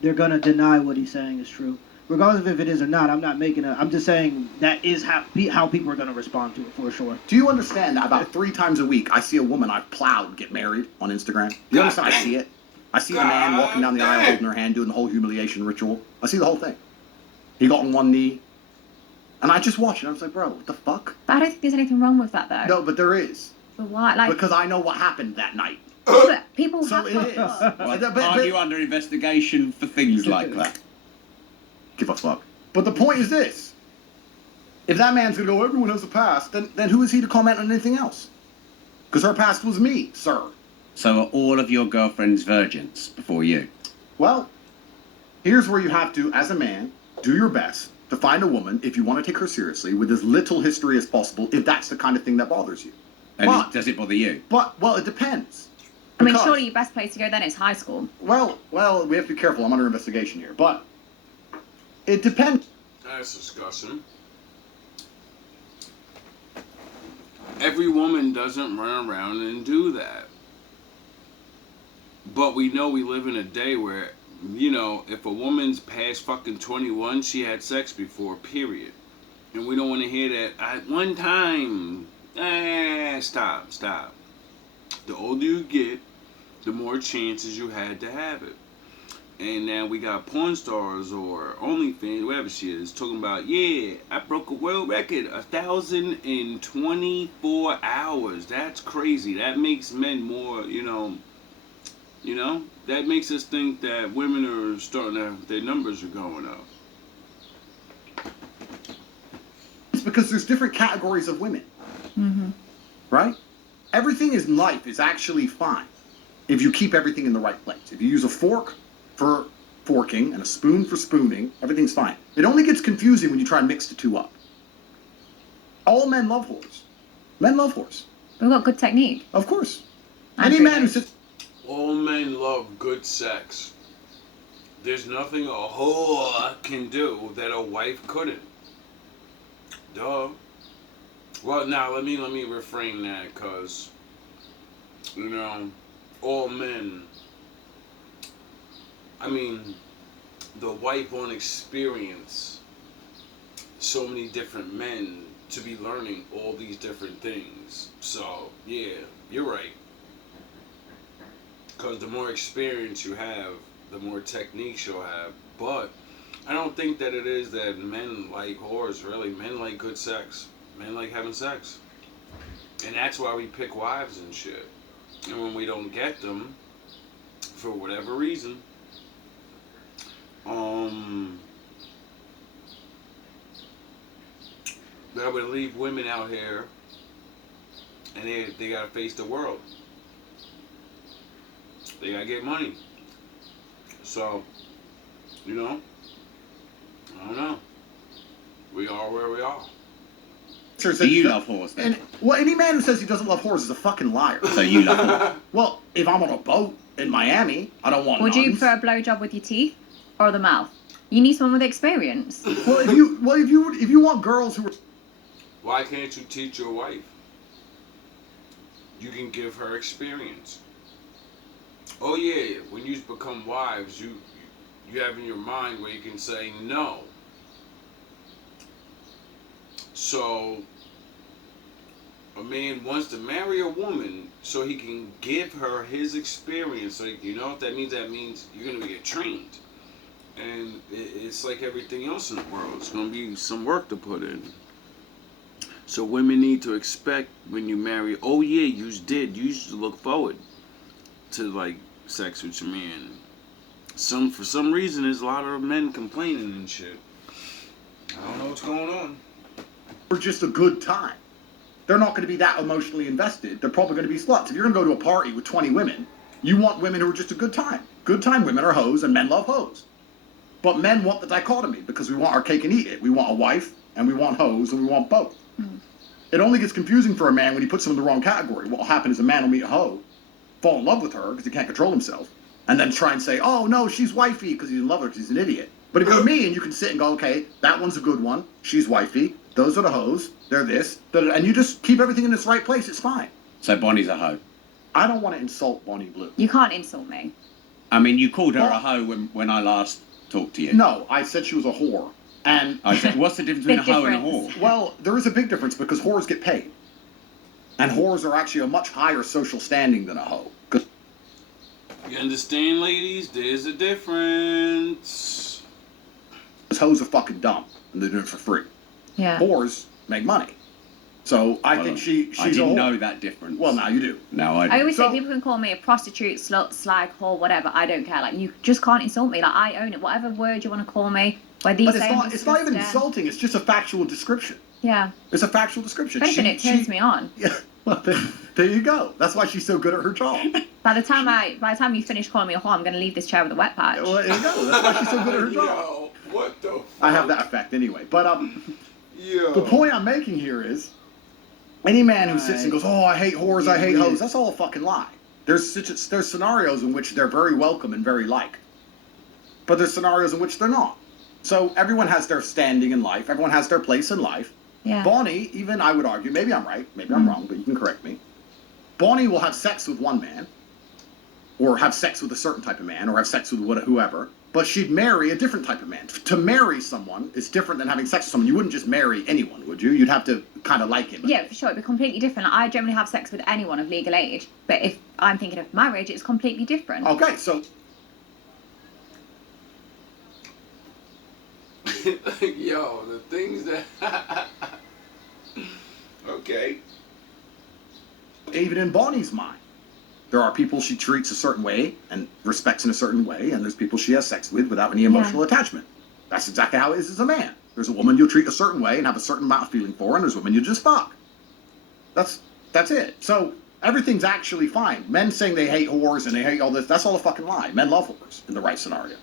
they're going to deny what he's saying is true. Regardless of if it is or not, I'm just saying that is how people are going to respond to it for sure. Do you understand that about 3 times a week I see a woman I've plowed get married on Instagram? You understand? I see it. I see the man walking down the aisle holding her hand, doing the whole humiliation ritual. I see the whole thing. He got on one knee. And I just watched it. I was like, bro, what the fuck? But I don't think there's anything wrong with that, though. No, but there is. But why? Like, because I know what happened that night. but people So have it is. Well, are you under investigation for things like that? Give a fuck. But the point is this. If that man's going to go, everyone has a past, then who is he to comment on anything else? Because her past was me, sir. So are all of your girlfriends virgins before you? Well, here's where you have to, as a man, do your best to find a woman, if you want to take her seriously, with as little history as possible, if that's the kind of thing that bothers you. And does it bother you? Well, it depends. I mean, Because- surely your best place to go then is high school. Well, we have to be careful. I'm under investigation here. But it depends. That's disgusting. Every woman doesn't run around and do that. But we know we live in a day where, you know, if a woman's past fucking 21, she had sex before, period. And we don't want to hear that at one time. Stop. The older you get, the more chances you had to have it. And now we got porn stars or OnlyFans, whatever she is, talking about, yeah, I broke a world record, 1,024 hours. That's crazy. That makes men more, you know, You know, that makes us think that women are starting to, their numbers are going up. It's because there's different categories of women. Mm-hmm. Right? Everything in life is actually fine if you keep everything in the right place. If you use a fork for forking and a spoon for spooning, everything's fine. It only gets confusing when you try and mix the two up. All men love whores. Men love whores. We've got good technique. Of course. Andrew Any man who knows. sits... All men love good sex. There's nothing a whore can do that a wife couldn't. Duh. Well, now let me reframe that, cause you know, all men. I mean, the wife won't experience so many different men to be learning all these different things. So yeah, you're right. Cause the more experience you have, the more techniques you'll have. But I don't think that it is that men like whores. Really, men like good sex. Men like having sex. And that's why we pick wives and shit. And when we don't get them, for whatever reason, that would leave women out here and they gotta face the world. They gotta get money. So, you know, I don't know. We are where we are. Do you love whores then? And, well, any man who says he doesn't love whores is a fucking liar. So you love whores? Well, if I'm on a boat in Miami, I don't want Would you nuns. prefer a blowjob with your teeth or the mouth? You need someone with experience. Well, if you want girls who are... Why can't you teach your wife? You can give her experience. Oh yeah, when you become wives, you have in your mind where you can say no. So a man wants to marry a woman so he can give her his experience. So you know what that means? That means you're gonna get trained. And it's like everything else in the world. It's gonna be some work to put in. So women need to expect when you marry, oh yeah, you used to look forward to like sex with your man. For some reason there's a lot of men complaining and shit. I don't know what's going on. Or just a good time. They're not going to be that emotionally invested. They're probably going to be sluts. If you're going to go to a party with 20 women, you want women who are just a good time. Good time women are hoes and men love hoes. But men want the dichotomy because we want our cake and eat it. We want a wife and we want hoes and we want both. Mm. It only gets confusing for a man when he puts them in the wrong category. What will happen is a man will meet a hoe, fall in love with her because he can't control himself, and then try and say, oh no, she's wifey because he's in love with her because he's an idiot. But if you're me and you can sit and go, okay, that one's a good one, she's wifey, those are the hoes, they're this, and you just keep everything in its right place, it's fine. So Bonnie's a hoe. I don't want to insult Bonnie Blue. You can't insult me. I mean, you called her Well- a hoe when I last talked to you. No, I said she was a whore. And I said, what's the difference between a Big hoe and a difference. whore? well, there is a big difference because whores get paid. And whores are actually a much higher social standing than a hoe. 'Cause You understand, ladies? There's a difference. hoes are fucking dumb and they're doing it for free. Yeah. Whores make money. So I Well, think she's I a didn't whore. know that difference. Well, now you do. No, I I didn't. always So- say people can call me a prostitute, slut, slag, whore, whatever. I don't care. Like, you just can't insult me. Like, I own it. Whatever word you want to call me, whether you But say it's not even disgusting. insulting. It's just a factual description. Yeah. It's a factual description. If anything, it turns me on. Yeah. Well, there you go. That's why she's so good at her job. By the time you finish calling me a whore, I'm going to leave this chair with a wet patch. Well, there you go. That's why she's so good at her job. Yo, what the fuck? I have that effect anyway. But Yo. the point I'm making here is, any man who sits and goes, "Oh, I hate whores, I hate hoes," that's all a fucking lie. There's scenarios in which they're very welcome and very liked, but there's scenarios in which they're not. So everyone has their standing in life. Everyone has their place in life. Yeah. Bonnie, even I would argue, maybe I'm right, maybe I'm wrong, but you can correct me. Bonnie will have sex with one man, or have sex with a certain type of man, or have sex with whoever, but she'd marry a different type of man. To marry someone is different than having sex with someone. You wouldn't just marry anyone, would you? You'd have to kind of like him. Yeah, for sure. It'd be completely different. Like, I generally have sex with anyone of legal age, but if I'm thinking of marriage, it's completely different. Okay, so Yo, the things that. Okay. even in Bonnie's mind, There are people she treats a certain way and respects in a certain way, and there's people she has sex with without any emotional attachment. That's exactly how it is as a man. There's a woman you'll treat a certain way and have a certain amount of feeling for, and there's women you just fuck. That's it. So everything's actually fine. Men saying they hate whores and they hate all this, that's all a fucking lie. Men love whores in the right scenario.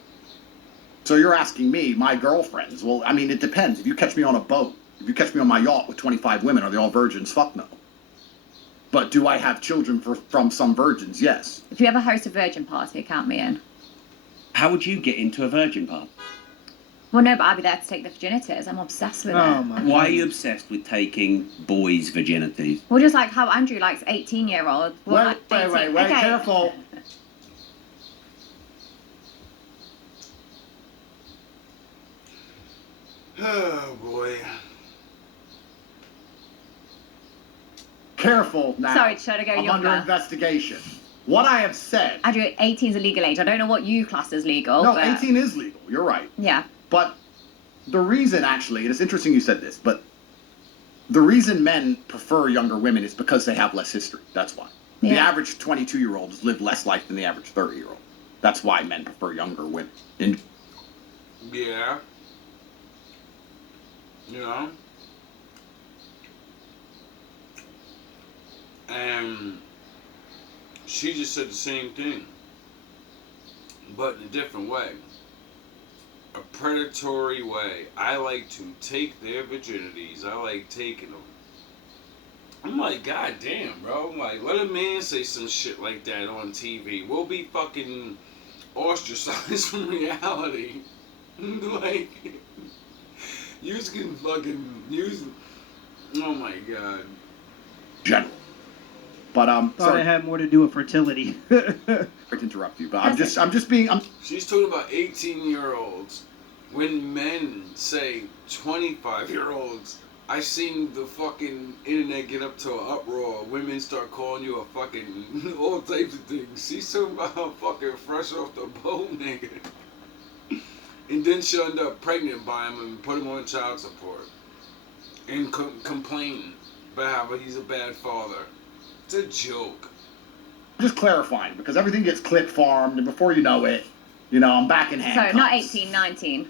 So you're asking me, my girlfriends, well, I mean, it depends. If you catch me on a boat, if you catch me on my yacht with 25 women, are they all virgins? Fuck no. But do I have children from some virgins? Yes. If you ever host a virgin party, count me in. How would you get into a virgin party? Well, no, but I'll be there to take the virginities. I'm obsessed with it. Why are you obsessed with taking boys' virginities? Well, just like how Andrew likes 18-year-olds. Well, Wait, okay. careful. Oh, boy. Careful now. Sorry, should I go I'm younger? under investigation. What I have said. Andrew, 18 is a legal age. I don't know what you class as legal. No, but... 18 is legal. You're right. Yeah. But the reason, actually, and it's interesting you said this, but the reason men prefer younger women is because they have less history. That's why. Yeah. The average 22-year-olds live less life than the average 30-year-old. That's why men prefer younger women. Yeah. You know? And she just said the same thing, but in a different way. A predatory way. I like to take their virginities. I like taking them. I'm like, God damn, bro. I'm like, let a man say some shit like that on TV. We'll be fucking ostracized from reality. Like, you can fucking use. Oh my God. General. But Thought sorry it had more to do with fertility. to interrupt you, but I'm just being. She's talking about 18-year-olds. When men say 25-year-olds, I seen the fucking internet get up to an uproar. Women start calling you a fucking all types of things. She's talking about fucking fresh off the boat, nigga. And then she'll end up pregnant by him and put him on child support. And complain about how he's a bad father. It's a joke. Just clarifying, because everything gets clip farmed, and before you know it, I'm back in handcuffs. So, not 18, 19.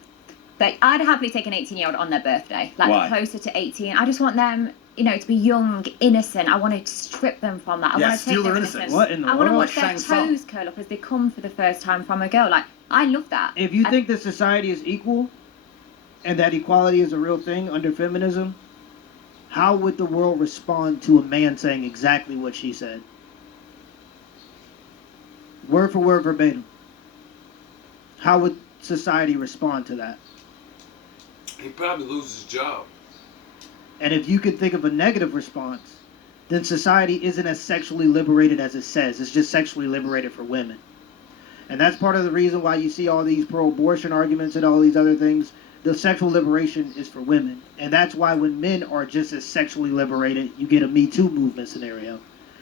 But I'd happily take an 18-year-old on their birthday. Like, Why? closer to 18. I just want them, to be young, innocent. I want to strip them from that. I want to steal take their their innocence. What in the I want to world? watch their Shang Tsung. toes curl up as they come for the first time from a girl. Like, I love that. If you think that society is equal and that equality is a real thing under feminism, how would the world respond to a man saying exactly what she said? Word for word, verbatim. How would society respond to that? He'd probably lose his job. And if you could think of a negative response, then society isn't as sexually liberated as it says. It's just sexually liberated for women. And that's part of the reason why you see all these pro-abortion arguments and all these other things. The sexual liberation is for women. And that's why when men are just as sexually liberated, you get a Me Too movement scenario.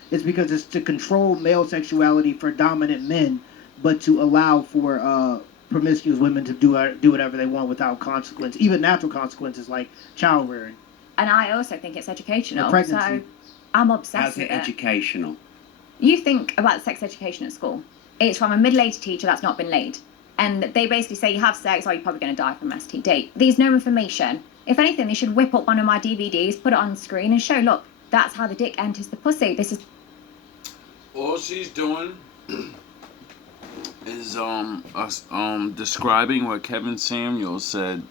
It's because it's to control male sexuality for dominant men, but to allow for promiscuous women to do whatever they want without consequence, even natural consequences like child rearing. And I also think it's educational. Or pregnancy. So, I'm obsessed How's with it it. educational? You think about sex education at school. It's from a middle-aged teacher that's not been laid. And they basically say you have sex or you're probably going to die from STD. There's no information. If anything, they should whip up one of my DVDs, put it on screen and show, look, that's how the dick enters the pussy. This is... All she's doing is describing what Kevin Samuels said.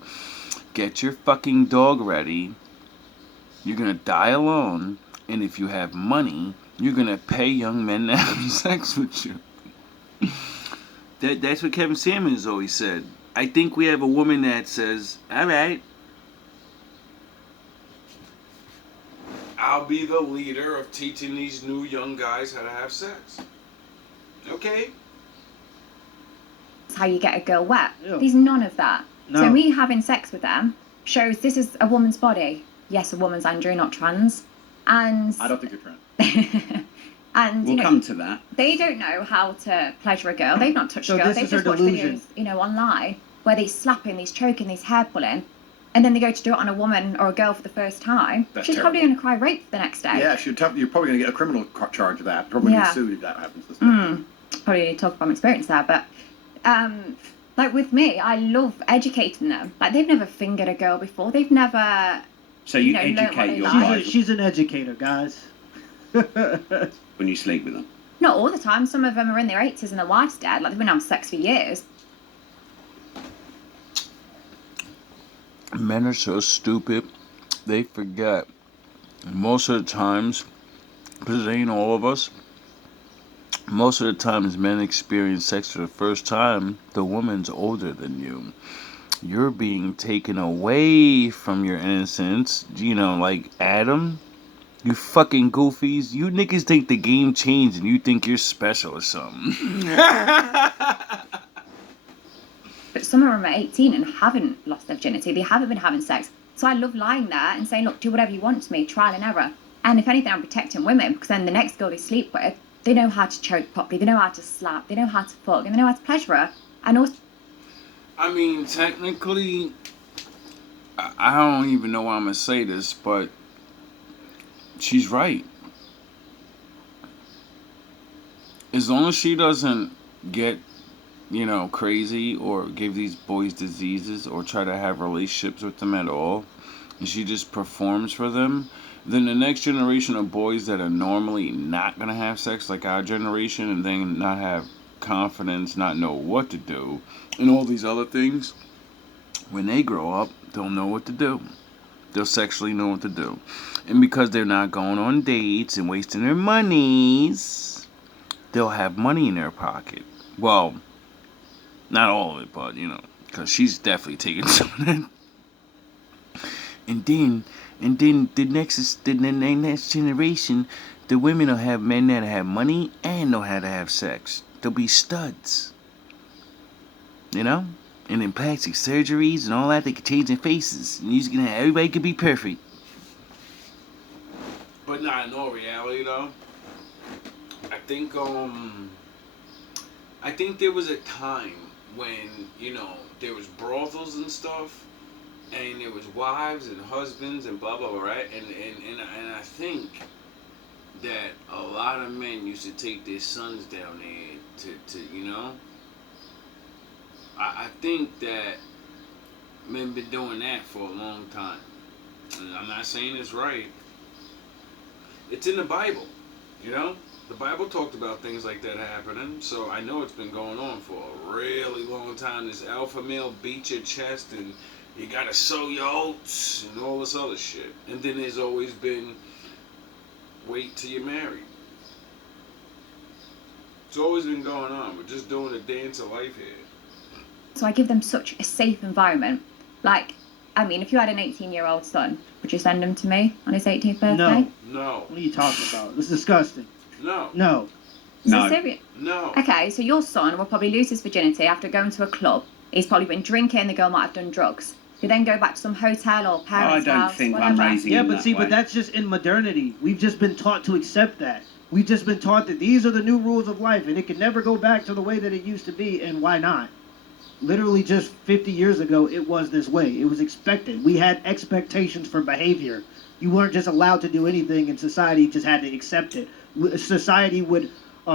Get your fucking dog ready. You're going to die alone. And if you have money, you're going to pay young men to have sex with you. That's what Kevin Samuels always said. I think we have a woman that says, all right, I'll be the leader of teaching these new young guys how to have sex. Okay? That's how you get a girl wet. Yeah. There's none of that. No. So me having sex with them shows this is a woman's body. Yes, a woman's Andrew, not trans. And... I don't think you're trans. and, We'll come to that. They don't know how to pleasure a girl. They've not touched So a girl. this They've is her just watched delusion. videos, online, where they're slapping, they're choking, they're hair pulling. and then they go to do it on a woman or a girl for the first time, That's she's probably terrible. going to cry rape the next day. Yeah, you're probably going to get a criminal charge of that. Probably get sued if that happens. This day. Probably need to talk about my experience there, but like with me, I love educating them. Like they've never fingered a girl before. They've never. So you learnt what educate they your like. wife She's an educator, guys. when you sleep with them. Not all the time. Some of them are in their 80s and their wife's dead. Like they've been having sex for years. Men are so stupid, they forget. Most of the times, because it ain't all of us, most of the times men experience sex for the first time, the woman's older than you. You're being taken away from your innocence. You know, like Adam, you fucking goofies. You niggas think the game changed and you think you're special or something. But some of them are 18 and haven't lost their virginity. They haven't been having sex. So I love lying there and saying, look, do whatever you want to me, trial and error. And if anything, I'm protecting women because then the next girl they sleep with, they know how to choke properly, they know how to slap, they know how to fuck, and they know how to pleasure her. And also, I mean, technically, I don't even know why I'm going to say this, but she's right. As long as she doesn't get, crazy or give these boys diseases or try to have relationships with them at all, and she just performs for them, then the next generation of boys that are normally not going to have sex like our generation and then not have confidence, not know what to do, and all these other things, when they grow up, they'll know what to do. They'll sexually know what to do. And because they're not going on dates and wasting their monies, they'll have money in their pocket. Well, not all of it, but, because she's definitely taking some of that. And then the next generation, the women will have men that have money and know how to have sex. They'll be studs. And then plastic surgeries and all that, they can change their faces. And everybody can be perfect. But not in all reality, though. I think there was a time when, there was brothels and stuff, and there was wives and husbands and blah, blah, blah, right? And I think that a lot of men used to take their sons down there to I think that men been doing that for a long time. And I'm not saying it's right. It's in the Bible, The Bible talked about things like that happening, so I know it's been going on for a really long time. This alpha male beat your chest and you gotta sow your oats and all this other shit. And then there's always been wait till you're married. It's always been going on. We're just doing a dance of life here. so I give them such a safe environment. Like, I mean, if you had an 18-year-old son, would you send him to me on his 18th birthday? No. What are you talking about? This is disgusting. No. No. Is No. it serious? No. Okay, so your son will probably lose his virginity after going to a club. He's probably been drinking, the girl might have done drugs. You then go back to some hotel or parents' I don't house, think whatever. I'm raising Yeah, him but that see, way. but that's just in modernity. We've just been taught to accept that. We've just been taught that these are the new rules of life, and it can never go back to the way that it used to be, and why not? Literally just 50 years ago, it was this way. It was expected. We had expectations for behavior. You weren't just allowed to do anything, and society just had to accept it. Society would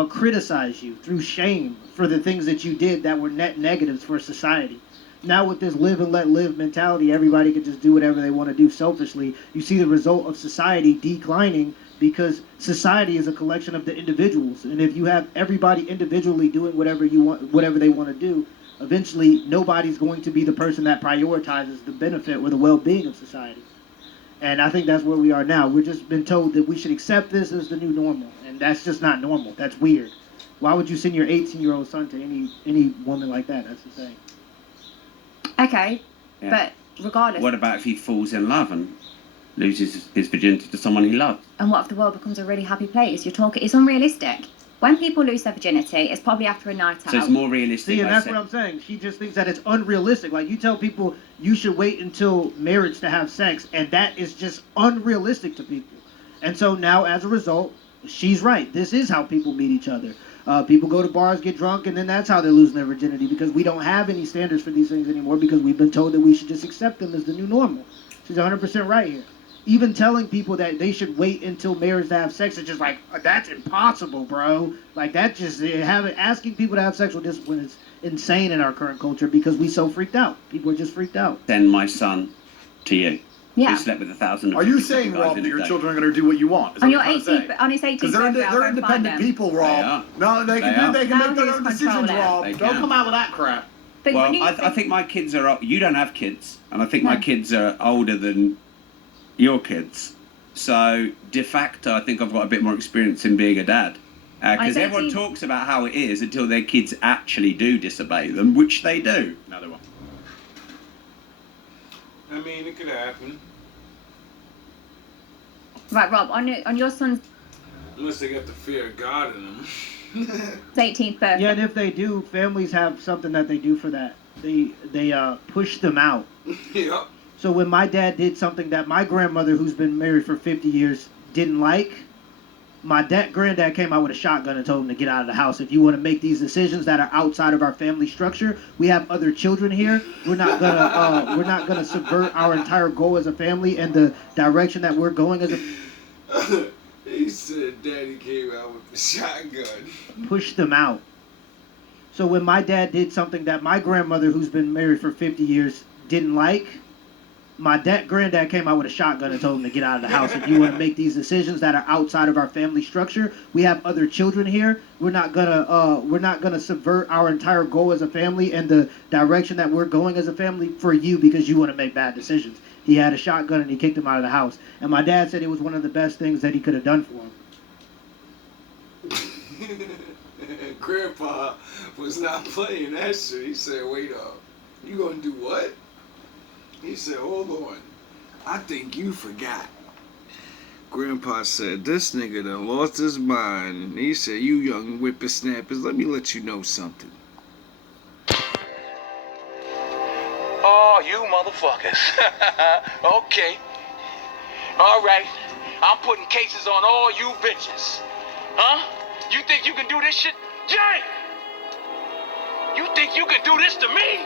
criticize you through shame for the things that you did that were net negatives for society. Now with this live and let live mentality, everybody can just do whatever they want to do selfishly. You see the result of society declining because society is a collection of the individuals. And if you have everybody individually doing whatever they want to do, eventually nobody's going to be the person that prioritizes the benefit or the well-being of society. And I think that's where we are now. We've just been told that we should accept this as the new normal. And that's just not normal. That's weird. Why would you send your 18-year-old son to any woman like that? That's insane. Okay, Yeah. but regardless. What about if he falls in love and loses his virginity to someone he loves? And what if the world becomes a really happy place? You're talking, it's unrealistic. When people lose their virginity, it's probably after a night out. So it's more realistic. See, and I that's said. what I'm saying. She just thinks that it's unrealistic. Like, you tell people you should wait until marriage to have sex, and that is just unrealistic to people. And so now, as a result, she's right. This is how people meet each other. People go to bars, get drunk, and then that's how they're losing their virginity, because we don't have any standards for these things anymore, because we've been told that we should just accept them as the new normal. She's 100% right here. Even telling people that they should wait until marriage to have sex is just like, that's impossible, bro. Like, that just, asking people to have sexual discipline is insane in our current culture, because we so freaked out. People are just freaked out. Send my son to you. Yeah. He slept with 1,000. Are you saying, Rob, that your children are going to do what you want? Is On that your what you're 18th, saying? on his 18th Because birthday, I'll they're go and find independent him. people, Rob. They are. No, they can They make are. their own Now who's decisions, controlling? Rob. They Don't can. come out with that crap. But Well, when you I think my kids are. You don't have kids, and I think my No. kids are older than your kids. So de facto, I think I've got a bit more experience in being a dad. Because I everyone see. talks about how it is until their kids actually do disobey them, which they do. Another one. I mean, it could happen. Right, Rob, on your son's Unless they got the fear of God in them. 18th birthday. Yeah, and if they do, families have something that they do for that. They push them out. Yep. So when my dad did something that my grandmother, who's been married for 50 years, didn't like, my granddad came out with a shotgun and told him to get out of the house. If you want to make these decisions that are outside of our family structure, we have other children here. We're not gonna subvert our entire goal as a family and the direction that we're going as a. He said Daddy came out with the shotgun. Push them out. So when my dad did something that my grandmother, who's been married for 50 years, didn't like, my granddad came out with a shotgun and told him to get out of the house. If you want to make these decisions that are outside of our family structure, we have other children here. We're not gonna subvert our entire goal as a family and the direction that we're going as a family for you because you want to make bad decisions. He had a shotgun and he kicked him out of the house. And my dad said it was one of the best things that he could have done for him. Grandpa was not playing that shit. He said, wait up. You gonna do what? He said, hold on. I think you forgot. Grandpa said, this nigga done lost his mind. He said, you young whippersnappers, let me let you know something. Oh, you motherfuckers. Okay. All right. I'm putting cases on all you bitches. Huh? You think you can do this shit? Jay! You think you can do this to me?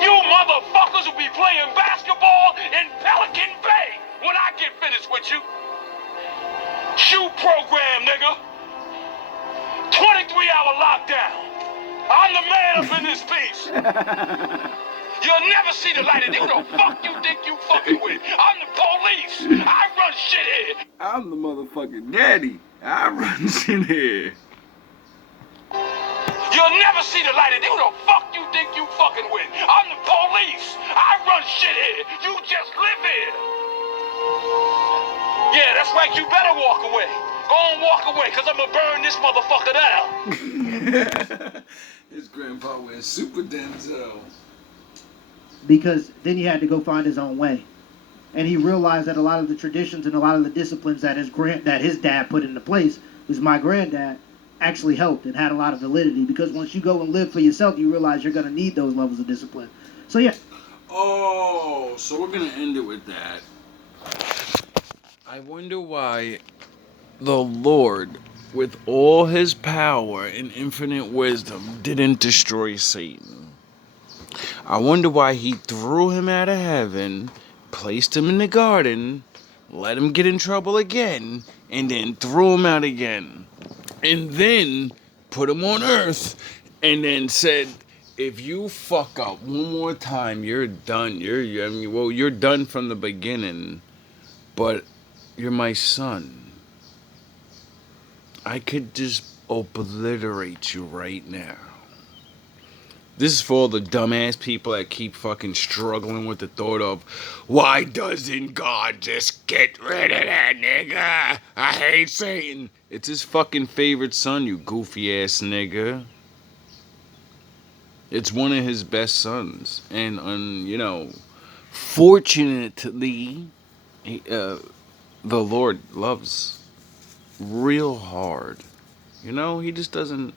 You motherfuckers will be playing basketball in Pelican Bay when I get finished with you. Shoe program, nigga. 23-hour lockdown. I'm the man up in this piece. You'll never see the light of day. Who the fuck you think you fucking with? I'm the police. I run shit here. I'm the motherfucking daddy. I run in here. You'll never see the light of day. Who the fuck you think you fucking with? I'm the police. I run shit here. You just live here. Yeah, that's right. You better walk away. Go on, walk away, because I'm going to burn this motherfucker down. His grandpa went super Denzel. Because then he had to go find his own way. And he realized that a lot of the traditions and a lot of the disciplines that his dad put into place, was my granddad, actually helped and had a lot of validity. Because once you go and live for yourself, you realize you're going to need those levels of discipline. So yeah. Oh, so we're going to end it with that. I wonder why the Lord, with all his power and infinite wisdom, didn't destroy Satan. I wonder why he threw him out of heaven, placed him in the garden, let him get in trouble again, and then threw him out again. And then put him on earth, and then said, if you fuck up one more time, you're done. You're done from the beginning, but you're my son. I could just obliterate you right now. This is for all the dumbass people that keep fucking struggling with the thought of, why doesn't God just get rid of that nigga? I hate Satan. It's his fucking favorite son, you goofy ass nigga. It's one of his best sons. And, fortunately, the Lord loves real hard. He just doesn't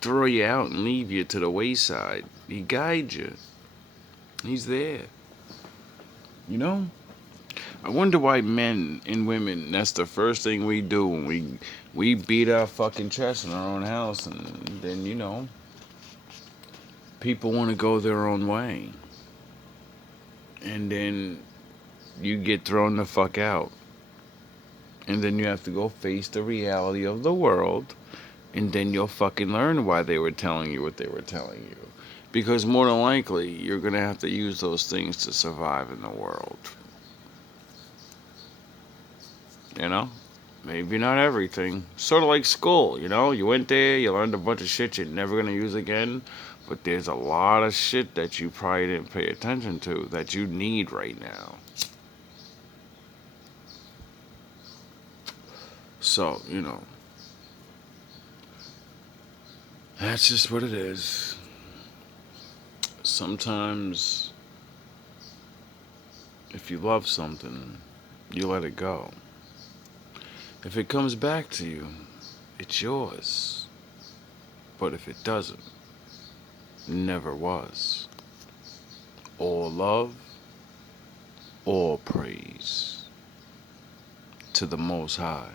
throw you out and leave you to the wayside. He guides you. He's there. I wonder why men and women, that's the first thing we do when we beat our fucking chest in our own house, and then, you know, people want to go their own way. And then you get thrown the fuck out. And then you have to go face the reality of the world, and then you'll fucking learn why they were telling you what they were telling you. Because more than likely, you're going to have to use those things to survive in the world. You know? Maybe not everything. Sort of like school, you know? You went there, you learned a bunch of shit you're never going to use again. But there's a lot of shit that you probably didn't pay attention to that you need right now. So, you know. That's just what it is. Sometimes, if you love something, you let it go. If it comes back to you, it's yours. But if it doesn't, never was. All love, all praise to the Most High.